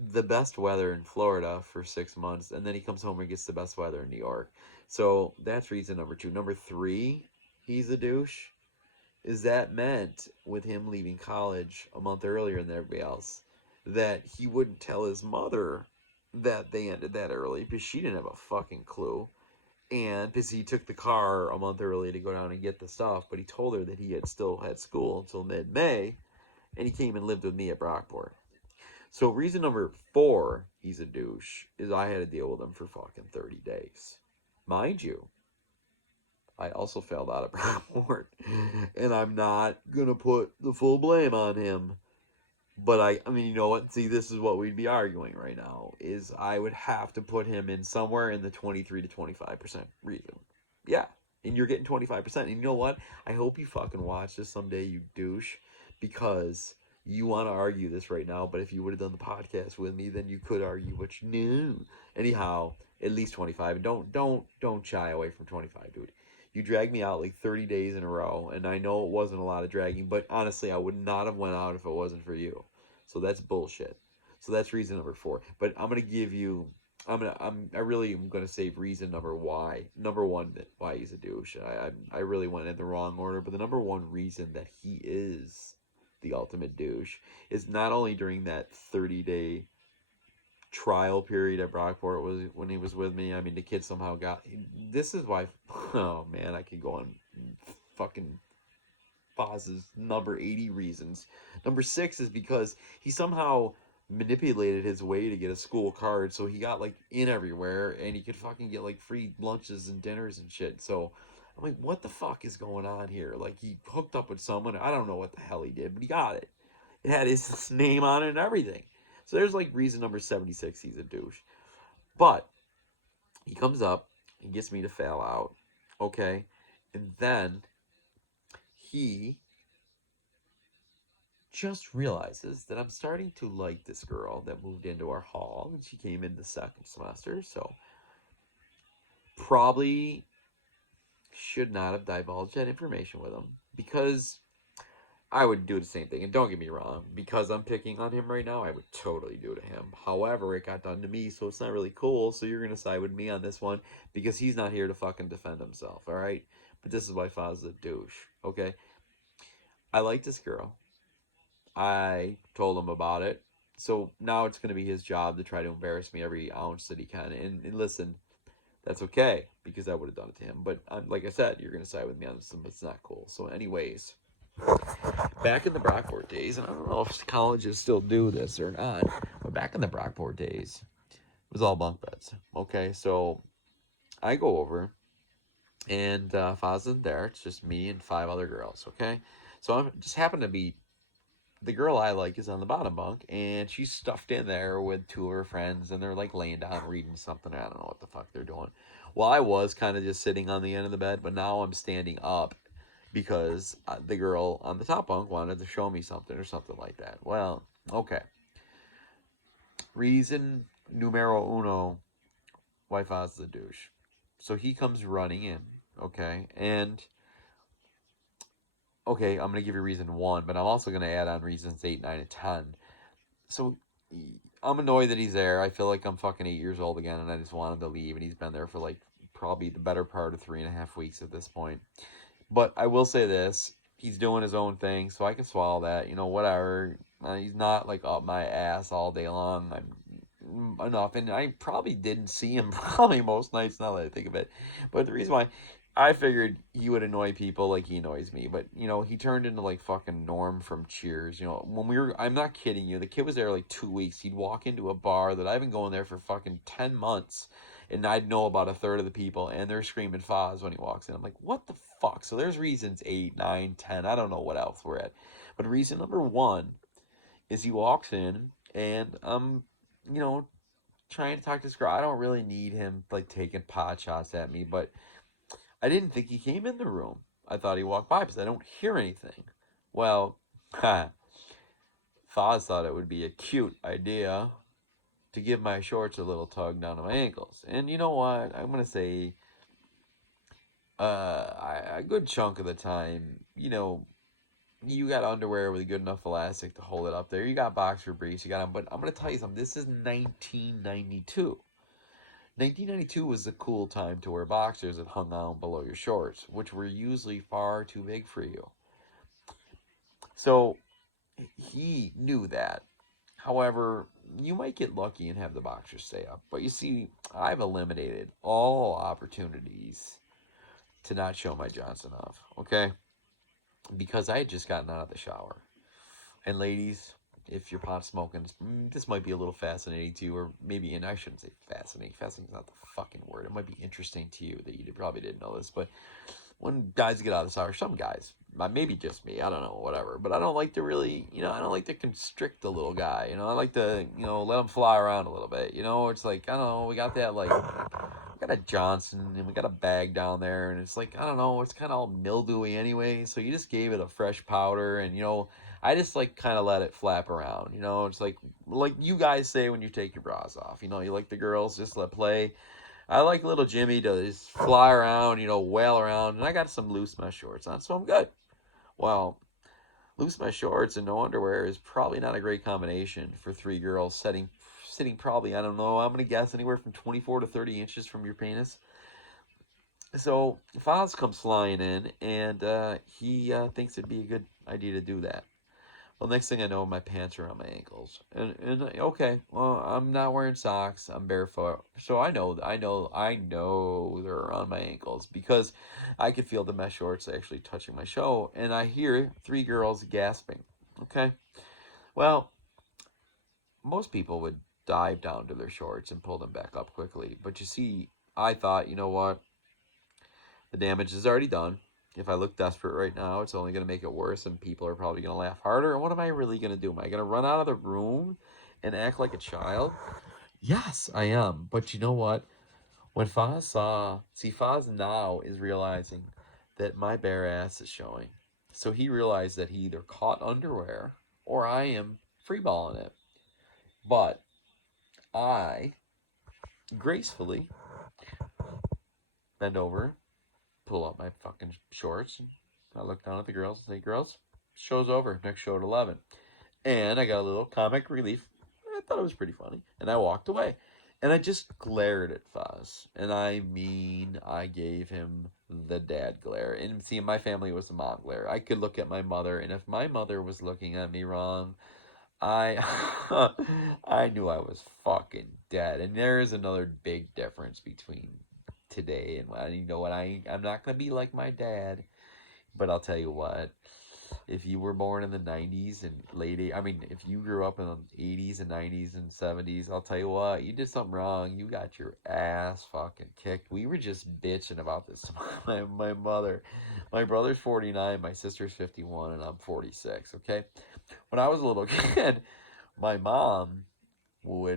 the best weather in Florida for 6 months, and then he comes home and gets the best weather in New York. So that's reason number 2. Number 3, he's a douche, is that meant with him leaving college a month earlier than everybody else that he wouldn't tell his mother that they ended that early because she didn't have a fucking clue. And because he took the car a month early to go down and get the stuff, but he told her that he had still had school until mid-May, and he came and lived with me at Brockport. So reason number 4, he's a douche, is I had to deal with him for fucking 30 days. Mind you, I also failed out of Brockport, and I'm not gonna put the full blame on him. But I mean, you know what? See, this is what we'd be arguing right now. Is I would have to put him in somewhere in the 23 to 25% region. Yeah, and you're getting 25%. And you know what? I hope you fucking watch this someday, you douche, because you want to argue this right now. But if you would have done the podcast with me, then you could argue what you knew. Anyhow, at least 25. And don't shy away from 25, dude. You dragged me out like 30 days in a row, and I know it wasn't a lot of dragging, but honestly, I would not have went out if it wasn't for you. So that's bullshit. So that's reason number 4. But I'm going to give you I really am gonna say reason number one why he's a douche. I really went in the wrong order, but the number one reason that he is the ultimate douche is not only during that 30-day trial period at Brockport was when he was with me. I mean, the kid somehow got. This is why. Oh man, I could go on fucking Foz's number 80 reasons. Number 6 is because he somehow manipulated his way to get a school card, so he got like in everywhere, and he could fucking get like free lunches and dinners and shit. So I'm like, what the fuck is going on here? Like he hooked up with someone. I don't know what the hell he did, but he got it. It had his name on it and everything. So there's like reason number 76. He's a douche. But he comes up, he gets me to fail out, okay, and then he just realizes that I'm starting to like this girl that moved into our hall, and she came in the second semester, so probably should not have divulged that information with him because I would do the same thing. And don't get me wrong, because I'm picking on him right now, I would totally do it to him. However, it got done to me, so it's not really cool. So you're gonna side with me on this one because he's not here to fucking defend himself, all right? But this is why Foz is a douche, okay? I like this girl. I told him about it. So now it's going to be his job to try to embarrass me every ounce that he can. And listen, that's okay because I would have done it to him. But like I said, you're going to side with me on this, but it's not cool. So, anyways, back in the Brockport days, and I don't know if colleges still do this or not, but back in the Brockport days, it was all bunk beds. Okay, so I go over, and Foz isn't there. It's just me and 5 other girls. Okay, so I just happen to be the girl I like is on the bottom bunk, and she's stuffed in there with 2 of her friends, and they're like laying down reading something. I don't know what the fuck they're doing. Well, I was kind of just sitting on the end of the bed, but now I'm standing up because the girl on the top bunk wanted to show me something or something like that. Well, okay. Reason numero uno why Foz is a douche. So he comes running in, okay, and okay, I'm gonna give you reason 1, but I'm also gonna add on reasons 8, 9, and 10. So I'm annoyed that he's there. I feel like I'm fucking 8 years old again, and I just want him to leave. And he's been there for like probably the better part of 3.5 weeks at this point. But I will say this: he's doing his own thing, so I can swallow that. You know, whatever. He's not like up my ass all day long. I'm enough, and I probably didn't see him probably most nights. Now that I think of it, but the reason why I figured he would annoy people like he annoys me, but you know, he turned into like fucking Norm from Cheers. You know, when we were, I'm not kidding you, the kid was there like 2 weeks. He'd walk into a bar that I've been going there for fucking 10 months, and I'd know about a third of the people, and they're screaming Foz when he walks in. I'm like, what the fuck? So there's reasons 8, 9, 10. I don't know what else we're at. But reason number 1 is he walks in, and you know, trying to talk to this girl. I don't really need him like taking pot shots at me, but I didn't think he came in the room. I thought he walked by because I don't hear anything. Well, Foz thought it would be a cute idea to give my shorts a little tug down to my ankles. And you know what? I'm going to say a good chunk of the time, you know, you got underwear with a good enough elastic to hold it up there. You got boxer briefs, you got them. But I'm going to tell you something. This is 1992. 1992 was a cool time to wear boxers that hung down below your shorts, which were usually far too big for you. So he knew that. However, you might get lucky and have the boxers stay up. But you see, I've eliminated all opportunities to not show my Johnson off, okay? Because I had just gotten out of the shower. And ladies, if you're pot smoking, this might be a little fascinating to you, or maybe, and I shouldn't say fascinating. Fascinating is not the fucking word. It might be interesting to you that you probably didn't know this, but when guys get out of the shower, some guys, maybe just me, I don't know, whatever, but I don't like to really, you know, I don't like to constrict the little guy, you know, I like to, you know, let him fly around a little bit, you know, it's like, I don't know, we got that, like, we got a Johnson, and we got a bag down there, and it's like, I don't know, it's kind of all mildewy anyway, so you just gave it a fresh powder, and, you know, I just, like, kind of let it flap around, you know, it's like you guys say when you take your bras off, you know, you like the girls, just let play. I like little Jimmy to just fly around, you know, wail around, and I got some loose mesh shorts on, so I'm good. Well, loose mesh shorts and no underwear is probably not a great combination for 3 girls sitting probably, I don't know, I'm going to guess anywhere from 24 to 30 inches from your penis. So Foz comes flying in, and he thinks it'd be a good idea to do that. Well, next thing I know, my pants are on my ankles, and okay, well, I'm not wearing socks. I'm barefoot, so I know they're around my ankles because I could feel the mesh shorts actually touching my show, and I hear three girls gasping. Okay, well, most people would dive down to their shorts and pull them back up quickly, but you see, I thought, you know what? The damage is already done. If I look desperate right now, it's only going to make it worse, and people are probably going to laugh harder. And what am I really going to do? Am I going to run out of the room and act like a child? Yes, I am. But you know what? When Foz now is realizing that my bare ass is showing. So he realized that he either caught underwear or I am freeballing it. But I gracefully bend over, pull up my fucking shorts, and I look down at the girls and say, "Girls, show's over. Next show at 11." And I got a little comic relief. I thought it was pretty funny. And I walked away. And I just glared at Foz. And I mean, I gave him the dad glare. And see, my family was the mom glare. I could look at my mother, and if my mother was looking at me wrong, I I knew I was fucking dead. And there is another big difference between today and when, you know what, I'm not gonna be like my dad, but I'll tell you what, if you were born in the 90s and I mean, if you grew up in the 80s and 90s and 70s, I'll tell you what, you did something wrong. You got your ass fucking kicked. We were just bitching about this to my mother. My brother's 49, my sister's 51, and I'm 46, okay? When I was a little kid, my mom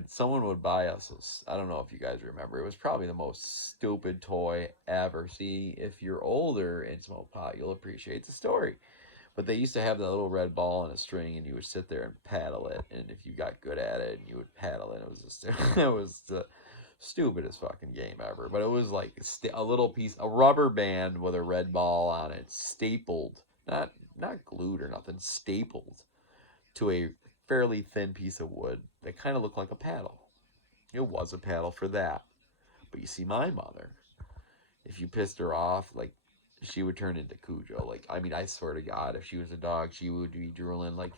someone would buy us, I don't know if you guys remember, it was probably the most stupid toy ever. See, if you're older and smoke pot, you'll appreciate the story. But they used to have that little red ball and a string, and you would sit there and paddle it. And if you got good at it, you would paddle it. It was just, it was the stupidest fucking game ever. But it was like a little piece, a rubber band with a red ball on it, stapled, not glued or nothing, stapled to a fairly thin piece of wood that kind of looked like a paddle. It was a paddle for that. But you see, my mother, if you pissed her off, like, she would turn into Cujo. Like, I mean, I swear to God, if she was a dog, she would be drooling. Like,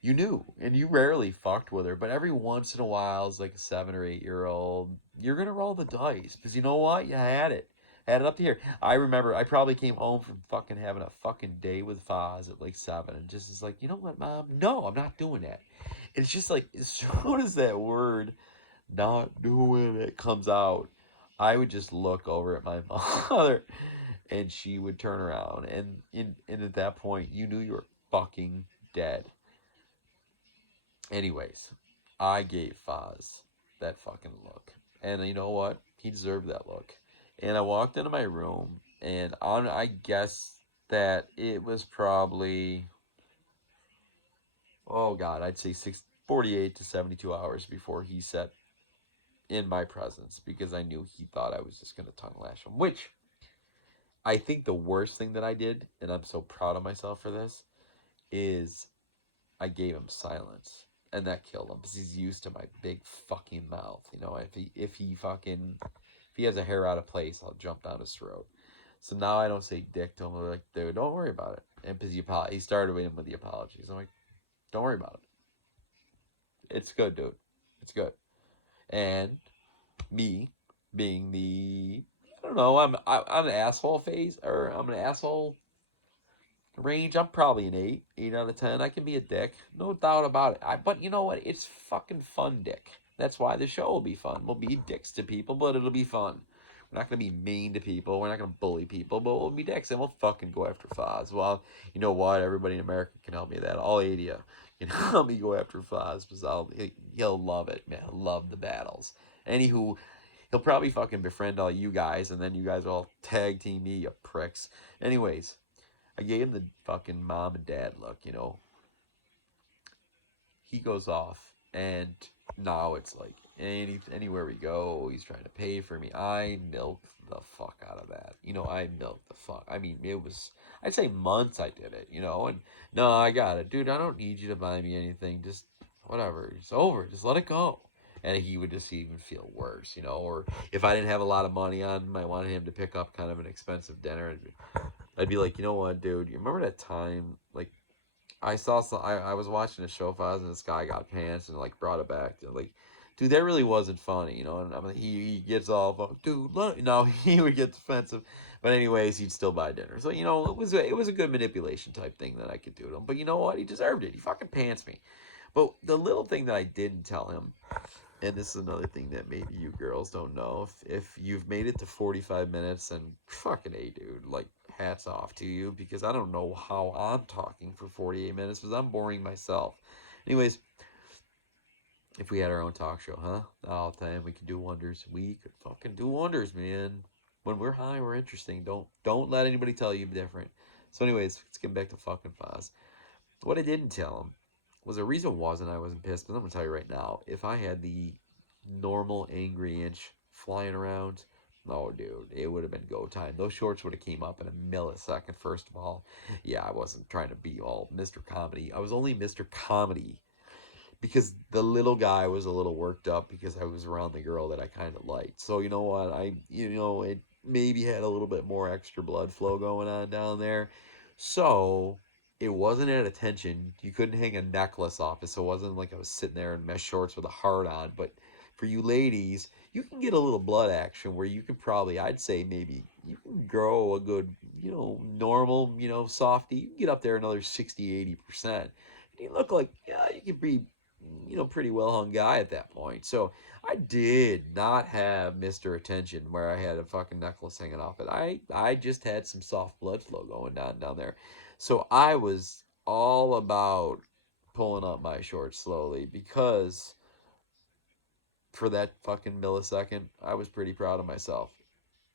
you knew. And you rarely fucked with her. But every once in a while, as like a 7 or 8 year old, you're going to roll the dice. Because you know what? You had it. Had it up to here. I remember I probably came home from fucking having a fucking day with Foz at like 7. And just is like, you know what, Mom? No, I'm not doing that. And it's just like, as soon as that word, not doing it, comes out, I would just look over at my mother and she would turn around, and at that point you knew you were fucking dead. Anyways, I gave Foz that fucking look, and you know what, he deserved that look. And I walked into my room, and I guess that it was probably, oh god, I'd say 48 to 72 hours before he set in my presence, because I knew he thought I was just going to tongue lash him, which I think the worst thing that I did, and I'm so proud of myself for this, is I gave him silence, and that killed him because he's used to my big fucking mouth. You know, if he has a hair out of place, I'll jump down his throat. So now I don't say dick to him. I'm like, dude, don't worry about it. And because he started with him with the apologies, I'm like, don't worry about it. It's good, dude. It's good. And me being the, I don't know, I'm an asshole phase, or I'm an asshole range. I'm probably an 8 out of 10. I can be a dick, no doubt about it. But you know what? It's fucking fun, dick. That's why the show will be fun. We'll be dicks to people, but it'll be fun. We're not gonna be mean to people. We're not gonna bully people, but we'll be dicks, and we'll fucking go after Foz. Well, you know what? Everybody in America can help me with that. All 80 of you can help me go after Foz, because he'll love it, man. He'll love the battles. Anywho, he'll probably fucking befriend all you guys, and then you guys will all tag team me, you pricks. Anyways, I gave him the fucking mom and dad look, you know. He goes off, and now it's like anywhere we go, he's trying to pay for me. I milked the fuck out of that. You know, I milked the fuck. I mean, it was, I'd say months I did it, you know, and no, I got it. Dude, I don't need you to buy me anything. Just whatever. It's over. Just let it go. and he would just even feel worse, you know. Or if I didn't have a lot of money on him, I wanted him to pick up kind of an expensive dinner. I'd be like, you know what, dude? You remember that time? Like, I was watching a show, Foz, and this guy got pants and like brought it back. To, like, dude, that really wasn't funny, you know. And I mean, he gets all, dude, no, he would get defensive. But anyways, he'd still buy dinner. So you know, it was a good manipulation type thing that I could do to him. But you know what? He deserved it. He fucking pants me. But the little thing that I didn't tell him, and this is another thing that maybe you girls don't know, if you've made it to 45 minutes, and fucking A, dude, like, hats off to you, because I don't know how I'm talking for 48 minutes, because I'm boring myself. Anyways, if we had our own talk show, huh? I'll tell you, we could do wonders. We could fucking do wonders, man. When we're high, we're interesting. Don't let anybody tell you different. So anyways, let's get back to fucking Foz. What I didn't tell him was the reason wasn't I wasn't pissed, but I'm gonna tell you right now. If I had the normal angry inch flying around, oh dude, it would have been go time. Those shorts would have came up in a millisecond. First of all, yeah, I wasn't trying to be all Mr. Comedy. I was only Mr. Comedy because the little guy was a little worked up because I was around the girl that I kind of liked. So you know what, it maybe had a little bit more extra blood flow going on down there. So it wasn't at attention. You couldn't hang a necklace off it, so it wasn't like I was sitting there in mesh shorts with a heart on. But for you ladies, you can get a little blood action where you could probably, I'd say maybe you can grow a good, normal, softy. You can get up there another 60, 80%. And you look like, yeah, you could be, pretty well hung guy at that point. So I did not have Mr. Attention where I had a fucking necklace hanging off it. I just had some soft blood flow going down there. So I was all about pulling up my shorts slowly because for that fucking millisecond, I was pretty proud of myself.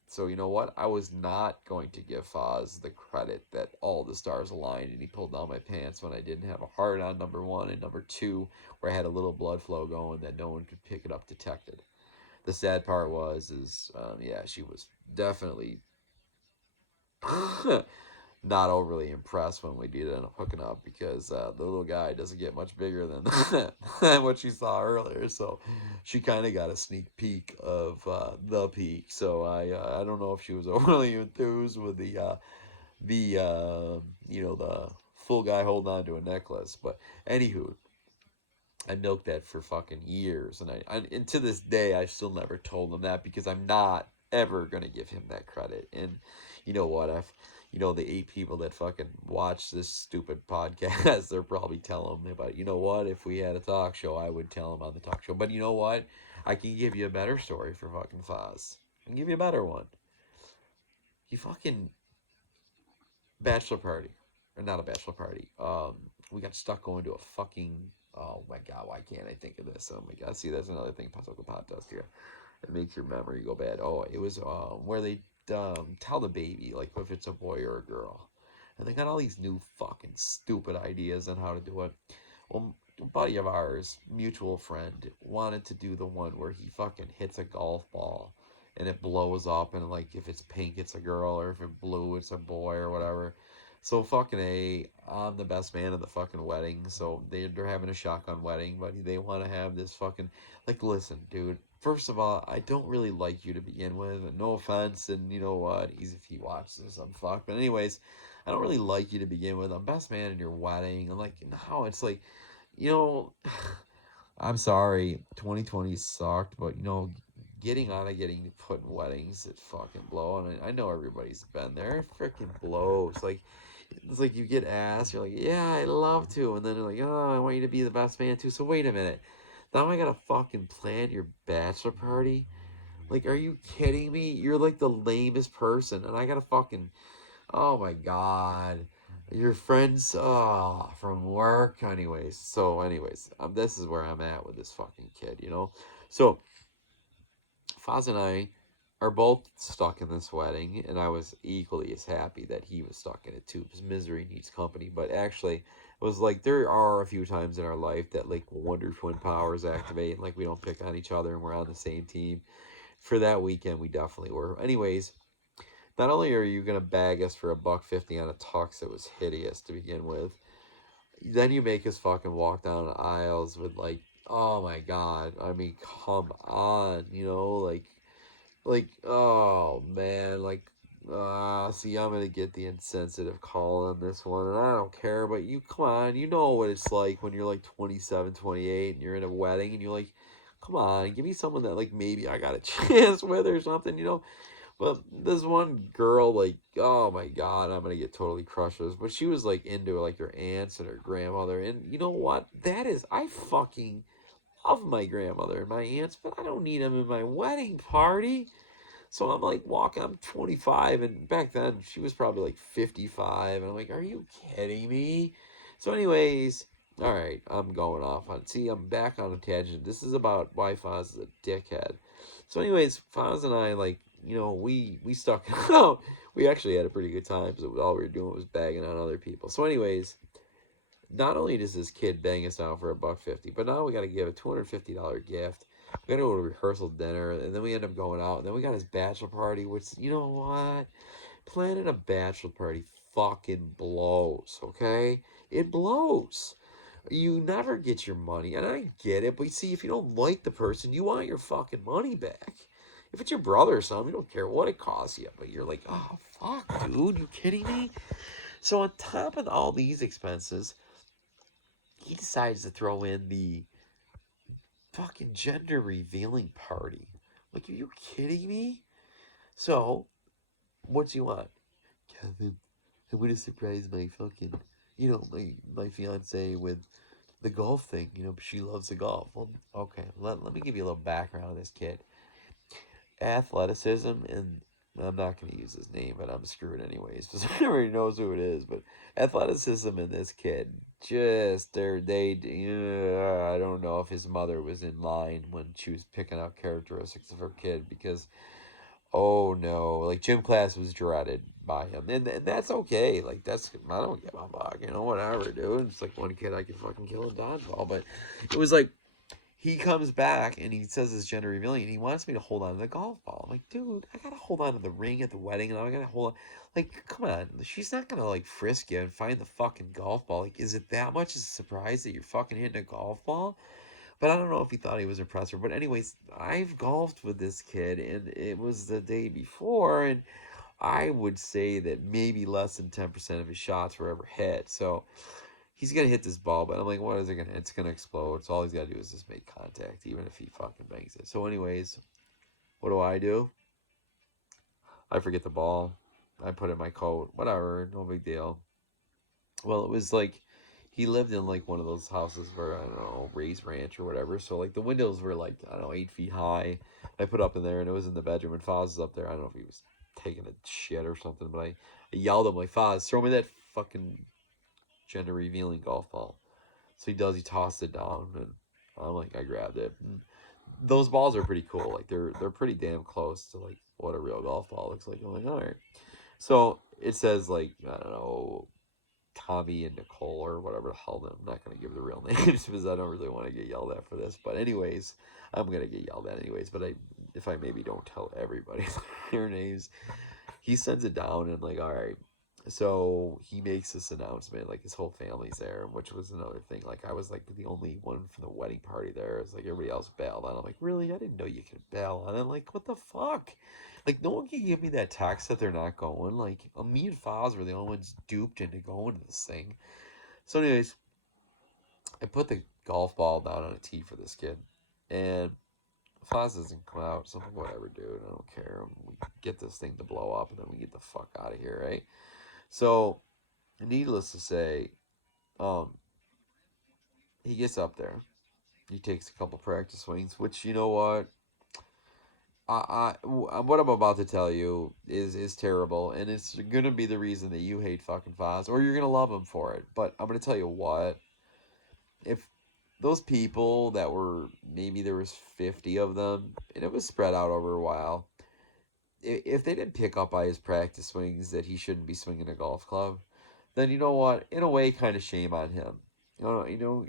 So you know what? I was not going to give Foz the credit that all the stars aligned and he pulled down my pants when I didn't have a heart on, number one, and number two, where I had a little blood flow going that no one could pick it up detected. The sad part yeah, she was definitely not overly impressed when we did end up hooking up because the little guy doesn't get much bigger than what she saw earlier. So she kind of got a sneak peek of the peak. So I don't know if she was overly enthused with the full guy holding on to a necklace. But anywho, I milked that for fucking years, and to this day I still never told him that because I'm not ever gonna give him that credit. And you know what? The 8 people that fucking watch this stupid podcast, they're probably telling me about. You know what? If we had a talk show, I would tell him on the talk show. But you know what? I can give you a better story for fucking Foz. I can give you a better one. He fucking bachelor party, or not a bachelor party. We got stuck going to a fucking. Oh my god, why can't I think of this? Oh my god, see, that's another thing Pascal Pot does here. It makes your memory go bad. Oh, it was where they tell the baby like if it's a boy or a girl, and they got all these new fucking stupid ideas on how to do it. Well, a buddy of ours, mutual friend, wanted to do the one where he fucking hits a golf ball and it blows up, and like if it's pink it's a girl or if it's blue it's a boy or whatever. So fucking I'm the best man at the fucking wedding. So they're having a shotgun wedding, but they want to have this fucking, like, listen, dude. First of all, I don't really like you to begin with. No offense, and you know what? He's if he watches this, I'm fucked. But anyways, I don't really like you to begin with. I'm best man in your wedding. I'm like, no, it's like, you know, I'm sorry, 2020 sucked, but getting put in weddings, it fucking blow. And I know everybody's been there. It freaking blows. Like, it's like you get asked, you're like, yeah, I'd love to, and then they're like, oh, I want you to be the best man too. So wait a minute, now I gotta fucking plan your bachelor party? Like, are you kidding me? You're like the lamest person, and I gotta fucking, oh my god. Your friends, from work. Anyways, this is where I'm at with this fucking kid. So, Foz and I are both stuck in this wedding, and I was equally as happy that he was stuck in it too, because misery needs company. But actually, it was like there are a few times in our life that like Wonder Twin powers activate, and like we don't pick on each other, and we're on the same team. For that weekend, we definitely were. Anyways, not only are you gonna bag us for $1.50 on a tux that was hideous to begin with, then you make us fucking walk down aisles with like oh my god. I mean, come on, oh man, see, I'm gonna get the insensitive call on this one, and I don't care, but you, come on, you know what it's like when you're like 27, 28, and you're in a wedding, and you're like, come on, give me someone that, like, maybe I got a chance with or something. But this one girl, like, oh my god, I'm gonna get totally crushed with this, but she was, like, into, like, her aunts and her grandmother, and you know what? I fucking love my grandmother and my aunts, but I don't need them in my wedding party. So I'm like walking, I'm 25, and back then she was probably like 55. And I'm like, are you kidding me? So, anyways, all right, I'm going off on. See, I'm back on a tangent. This is about why Foz is a dickhead. So, anyways, Foz and I, like, we stuck it out. We actually had a pretty good time because all we were doing was bagging on other people. So, anyways, not only does this kid bang us out for $1.50, but now we got to give a $250 gift. We got to go to rehearsal dinner, and then we end up going out. And then we got his bachelor party, which, you know what? Planning a bachelor party fucking blows, okay? It blows. You never get your money, and I get it, but you see, if you don't like the person, you want your fucking money back. If it's your brother or something, you don't care what it costs you, but you're like, oh, fuck, dude, you kidding me? So, on top of all these expenses, he decides to throw in the fucking gender revealing party. Like, are you kidding me? So, what do you want? Kevin, I'm gonna surprise my fucking, my fiance with the golf thing. She loves the golf. Well, okay, let me give you a little background on this kid. Athleticism, and I'm not going to use his name, but I'm screwed anyways because everybody knows who it is. But athleticism in this kid, just I don't know if his mother was in line when she was picking out characteristics of her kid, because oh no, like gym class was dreaded by him, and that's okay. Like, I don't give a fuck, whatever, dude. It's like one kid I could fucking kill in dodgeball, but it was like he comes back and he says his gender revealing, and he wants me to hold on to the golf ball. I'm like, dude, I gotta hold on to the ring at the wedding, and I gotta hold on. Like, come on, she's not gonna like frisk you and find the fucking golf ball. Like, is it that much of a surprise that you're fucking hitting a golf ball? But I don't know if he thought he was impressed. But anyways, I've golfed with this kid, and it was the day before, and I would say that maybe less than 10% of his shots were ever hit. So he's gonna hit this ball, but I'm like, what is it gonna? It's gonna explode. So all he's gotta do is just make contact, even if he fucking bangs it. So, anyways, what do? I forget the ball. I put it in my coat. Whatever, no big deal. Well, it was like he lived in like one of those houses where, I don't know, raised ranch or whatever. So like the windows were like, I don't know, 8 feet high. I put up in there, and it was in the bedroom, and Foz was up there. I don't know if he was taking a shit or something, but I yelled at him like, Foz, throw me that fucking gender revealing golf ball. So he does. He tossed it down, and I'm like, I grabbed it. And those balls are pretty cool. Like, they're pretty damn close to like what a real golf ball looks like. I'm like, all right. So it says, like, I don't know, Tommy and Nicole or whatever the hell. I'm not gonna give the real names because I don't really want to get yelled at for this. But anyways, I'm gonna get yelled at anyways. But if I maybe don't tell everybody their names, he sends it down, and like, all right. So he makes this announcement, like his whole family's there, which was another thing. Like, I was like the only one from the wedding party there. It's like everybody else bailed on. I'm like, really? I didn't know you could bail on it. Like, what the fuck? Like, no one can give me that text that they're not going. Like, me and Foz were the only ones duped into going to this thing. So, anyways, I put the golf ball down on a tee for this kid, and Foz doesn't come out. So I'm like, whatever, dude. I don't care. We get this thing to blow up, and then we get the fuck out of here, right? So, needless to say, um, he gets up there. He takes a couple practice swings, which, you know what? What I'm about to tell you is terrible, and it's gonna be the reason that you hate fucking Foz, or you're gonna love him for it. But I'm gonna tell you what: if those people that were, maybe there was 50 of them, and it was spread out over a while, if they didn't pick up by his practice swings that he shouldn't be swinging a golf club, then you know what? In a way, kind of shame on him.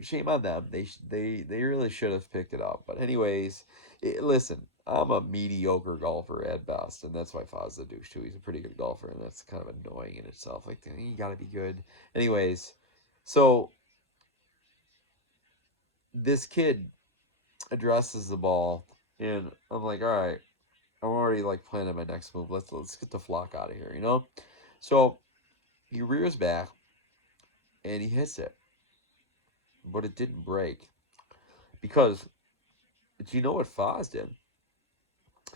Shame on them. They really should have picked it up. But anyways, listen, I'm a mediocre golfer at best, and that's why Foz the douche too. He's a pretty good golfer, and that's kind of annoying in itself. Like, you got to be good. Anyways, so this kid addresses the ball, and I'm like, all right, I'm already like planning my next move. Let's get the flock out of here, you know. So he rears back and he hits it, but it didn't break because do you know what Foz did?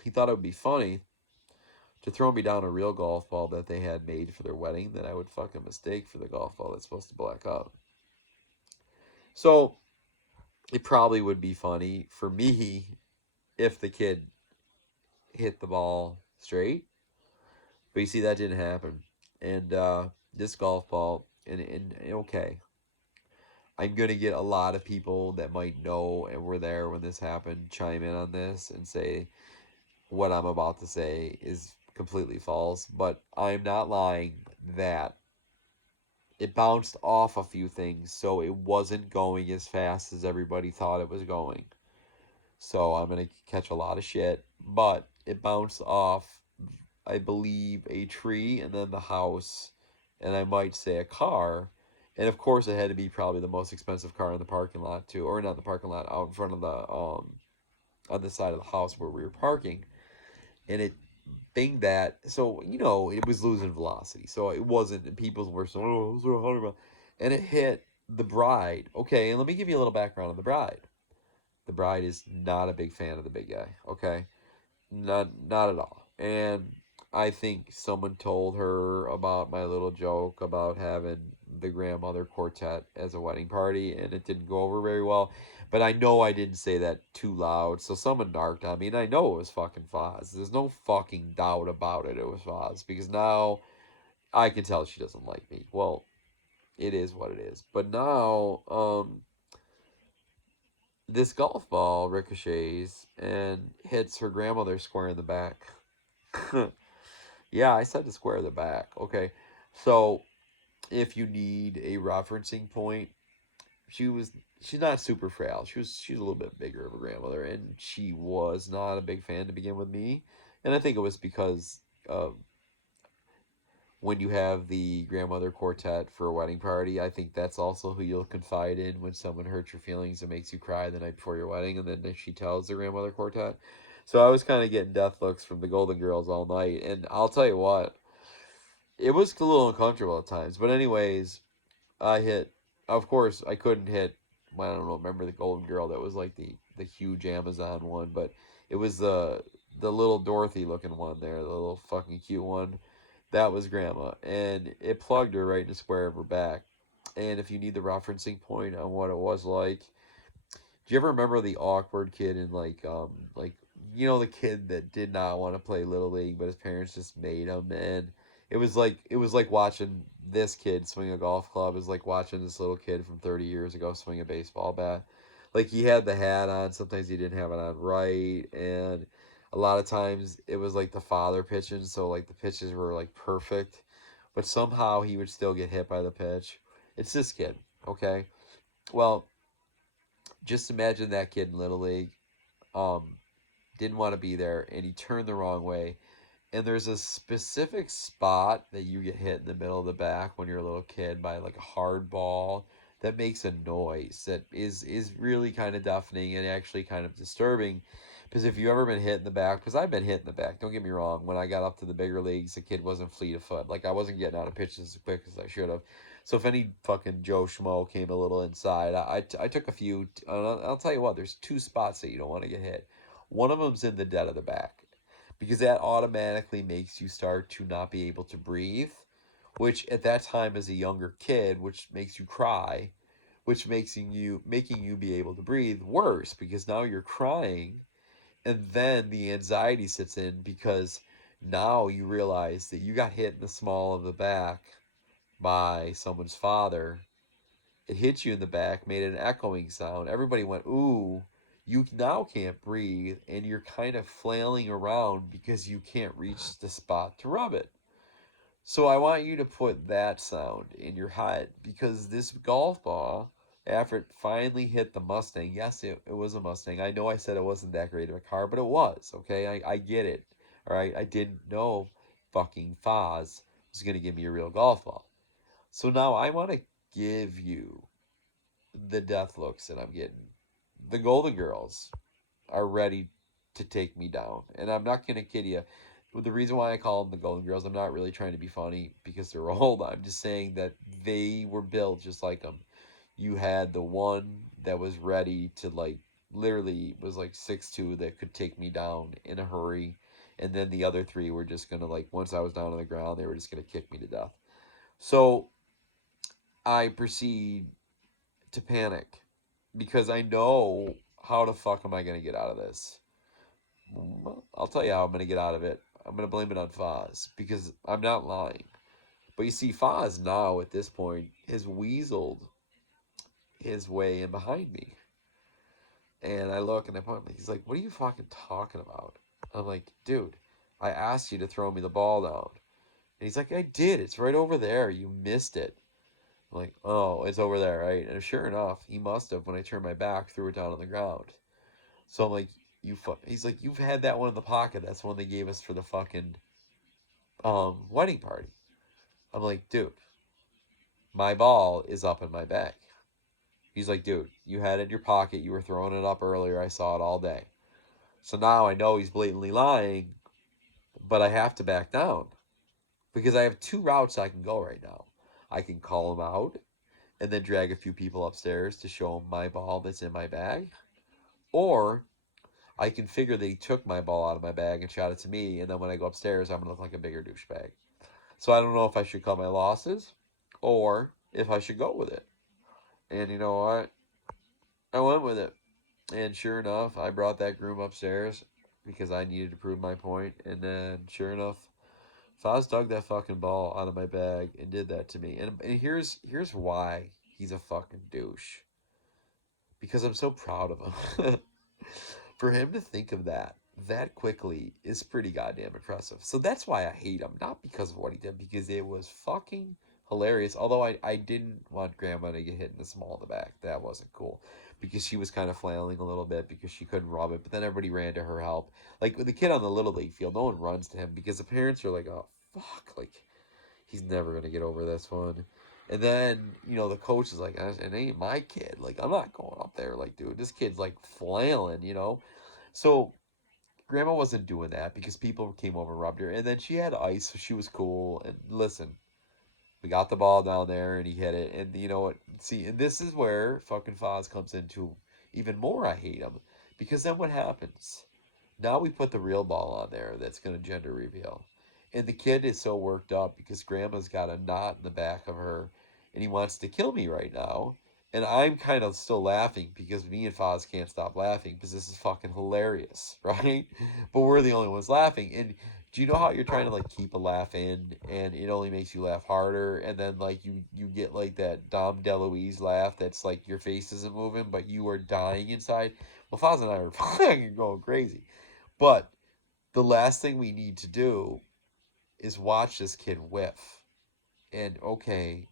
He thought it would be funny to throw me down a real golf ball that they had made for their wedding that I would fucking mistake for the golf ball that's supposed to black out. So it probably would be funny for me if the kid hit the ball straight. But you see, that didn't happen. And this golf ball, and okay, I'm going to get a lot of people that might know and were there when this happened chime in on this and say what I'm about to say is completely false. But I'm not lying that it bounced off a few things, so it wasn't going as fast as everybody thought it was going. So I'm going to catch a lot of shit. But it bounced off, I believe, a tree and then the house, and I might say a car. And of course, it had to be probably the most expensive car in the parking lot, too. Or not the parking lot, out in front of on the side of the house where we were parking. And it banged that. So, it was losing velocity. So it wasn't, people were saying, oh, it was 100 miles. And it hit the bride. Okay, and let me give you a little background on the bride. The bride is not a big fan of the big guy. Okay, not at all. And I think someone told her about my little joke about having the grandmother quartet as a wedding party, and it didn't go over very well. But I know I didn't say that too loud, so someone narked on me, and I know it was fucking Foz. There's no fucking doubt about it. It was Foz because now I can tell she doesn't like me. Well, it is what it is. But now, this golf ball ricochets and hits her grandmother square in the back. Yeah, I said to square the back. Okay. So if you need a referencing point, she was she's not super frail. She's a little bit bigger of a grandmother, and she was not a big fan to begin with me. And I think it was because when you have the grandmother quartet for a wedding party, I think that's also who you'll confide in when someone hurts your feelings and makes you cry the night before your wedding, and then she tells the grandmother quartet. So I was kind of getting death looks from the Golden Girls all night, and I'll tell you what, it was a little uncomfortable at times. But anyways, I hit. Of course, I couldn't hit. I don't know. Remember the Golden Girl? That was like the huge Amazon one, but it was the little Dorothy looking one there, the little fucking cute one. That was Grandma, and it plugged her right in the square of her back. And if you need the referencing point on what it was like, do you ever remember the awkward kid in like the kid that did not want to play little league, but his parents just made him, and it was like watching this kid swing a golf club. It was like watching this little kid from 30 years ago swing a baseball bat. Like he had the hat on, sometimes he didn't have it on right, and a lot of times it was like the father pitching, so like the pitches were like perfect, but somehow he would still get hit by the pitch. It's this kid, okay? Well, just imagine that kid in Little League. Um, didn't want to be there, and he turned the wrong way. And there's a specific spot that you get hit in the middle of the back when you're a little kid by like a hard ball that makes a noise that is really kind of deafening and actually kind of disturbing. Because if you've ever been hit in the back, because I've been hit in the back, don't get me wrong. When I got up to the bigger leagues, the kid wasn't fleet of foot. Like I wasn't getting out of pitches as quick as I should have. So if any fucking Joe Schmo came a little inside, I took a few. I'll tell you what, there's two spots that you don't want to get hit. One of them's in the dead of the back because that automatically makes you start to not be able to breathe, which at that time as a younger kid, which makes you cry, which making you be able to breathe worse because now you're crying, and then the anxiety sits in because now you realize that you got hit in the small of the back by someone's father. It hit you in the back, made an echoing sound. Everybody went, ooh. You now can't breathe, and you're kind of flailing around because you can't reach the spot to rub it. So I want you to put that sound in your head because this golf ball, after it finally hit the Mustang, yes, it was a Mustang. I know I said it wasn't that great of a car, but it was, okay? I get it. All right? I didn't know fucking Foz was going to give me a real golf ball. So now I want to give you the death looks that I'm getting. The Golden Girls. are ready to take me down. And I'm not gonna kid you. The reason why I call them the Golden Girls, I'm not really trying to be funny because they're old. I'm just saying that they were built just like them. You had the one that was ready to like literally was like 6'2" that could take me down in a hurry, and then the other three were just gonna like once I was down on the ground, they were just gonna kick me to death. So I proceed to panic because I know how the fuck am I gonna get out of this? Well, I'll tell you how I'm gonna get out of it. I'm gonna blame it on Foz because I'm not lying. But you see, Foz now at this point has weaseled his way in behind me. And I look and I point, he's like, "What are you fucking talking about?" I'm like, "Dude, I asked you to throw me the ball down." And he's like, "I did. It's right over there. You missed it." I'm like, "Oh, it's over there, right?" And sure enough, he must have, when I turned my back, threw it down on the ground. So I'm like, He's like, "You've had that one in the pocket. That's one they gave us for the fucking wedding party." I'm like, "Dude, my ball is up in my bag." He's like, "Dude, you had it in your pocket. You were throwing it up earlier. I saw it all day." So now I know he's blatantly lying, but I have to back down because I have two routes I can go right now. I can call him out and then drag a few people upstairs to show him my ball that's in my bag, or I can figure that he took my ball out of my bag and shot it to me, and then when I go upstairs, I'm gonna look like a bigger douchebag. So I don't know if I should cut my losses or if I should go with it. And you know what? I went with it. And sure enough, I brought that groom upstairs because I needed to prove my point. And then, sure enough, Foz dug that fucking ball out of my bag and did that to me. And here's why he's a fucking douche. Because I'm so proud of him. For him to think of that quickly is pretty goddamn impressive. So that's why I hate him. Not because of what he did, because it was fucking hilarious. Although I didn't want Grandma to get hit in the small of the back. That wasn't cool. Because she was kind of flailing a little bit because she couldn't rub it. But then everybody ran to her help. Like with the kid on the Little League field, no one runs to him because the parents are like, "Oh, fuck. Like, he's never going to get over this one." And then, the coach is like, "It ain't my kid. Like, I'm not going up there. Like, dude, this kid's like flailing. So Grandma wasn't doing that because people came over and rubbed her. And then she had ice, so she was cool. And listen, we got the ball down there and he hit it. And you know what? See, and this is where fucking Foz comes into even more I hate him. Because then what happens? Now we put the real ball on there that's going to gender reveal. And the kid is so worked up because Grandma's got a knot in the back of her and he wants to kill me right now. And I'm kind of still laughing because me and Foz can't stop laughing because this is fucking hilarious, right? But we're the only ones laughing. And do you know how you're trying to like keep a laugh in and it only makes you laugh harder? And then like you get like that Dom DeLuise laugh that's like your face isn't moving but you are dying inside. Well, Foz and I are fucking going crazy. But the last thing we need to do is watch this kid whiff. And okay,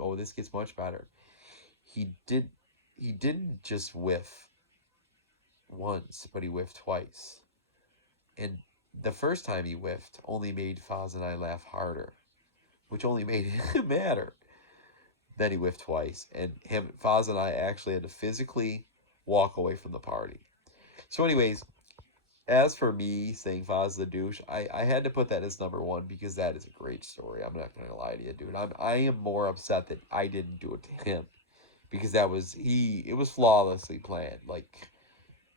oh, this gets much better. He did he didn't just whiff once, but he whiffed twice. And the first time he whiffed only made Foz and I laugh harder, which only made him madder. Then he whiffed twice, and Foz and I actually had to physically walk away from the party. So, anyways, as for me saying Foz the douche, I had to put that as number one because that is a great story. I'm not gonna lie to you, dude. I am more upset that I didn't do it to him because it was flawlessly planned. Like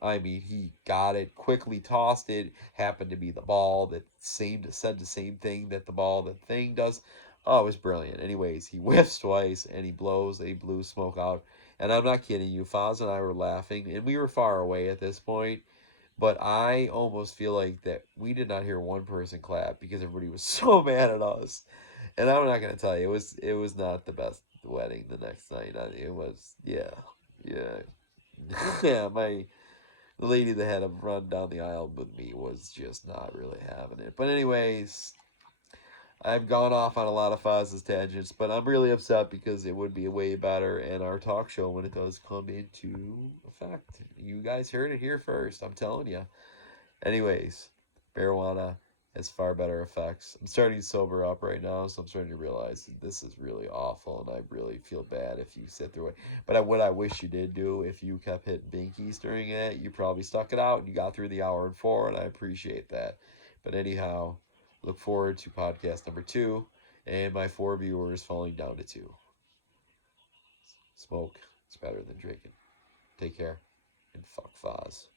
I mean, he got it, quickly tossed it, happened to be the ball that said the same thing that the ball the thing does. Oh, it was brilliant. Anyways, he whiffs twice and he blows a blue smoke out. And I'm not kidding you, Foz and I were laughing, and we were far away at this point. But I almost feel like that we did not hear one person clap because everybody was so mad at us. And I'm not gonna tell you, it was not the best wedding the next night. It was yeah yeah. The lady that had him run down the aisle with me was just not really having it. But anyways, I've gone off on a lot of Foz's tangents, but I'm really upset because it would be way better in our talk show when it does come into effect. You guys heard it here first. I'm telling you. Anyways, marijuana has far better effects. I'm starting to sober up right now, so I'm starting to realize that this is really awful, and I really feel bad if you sit through it. But what I wish you did do, if you kept hitting binkies during it, you probably stuck it out and you got through the hour and 4, and I appreciate that. But anyhow, look forward to podcast number 2, and my 4 viewers falling down to 2. Smoke is better than drinking. Take care, and fuck Foz.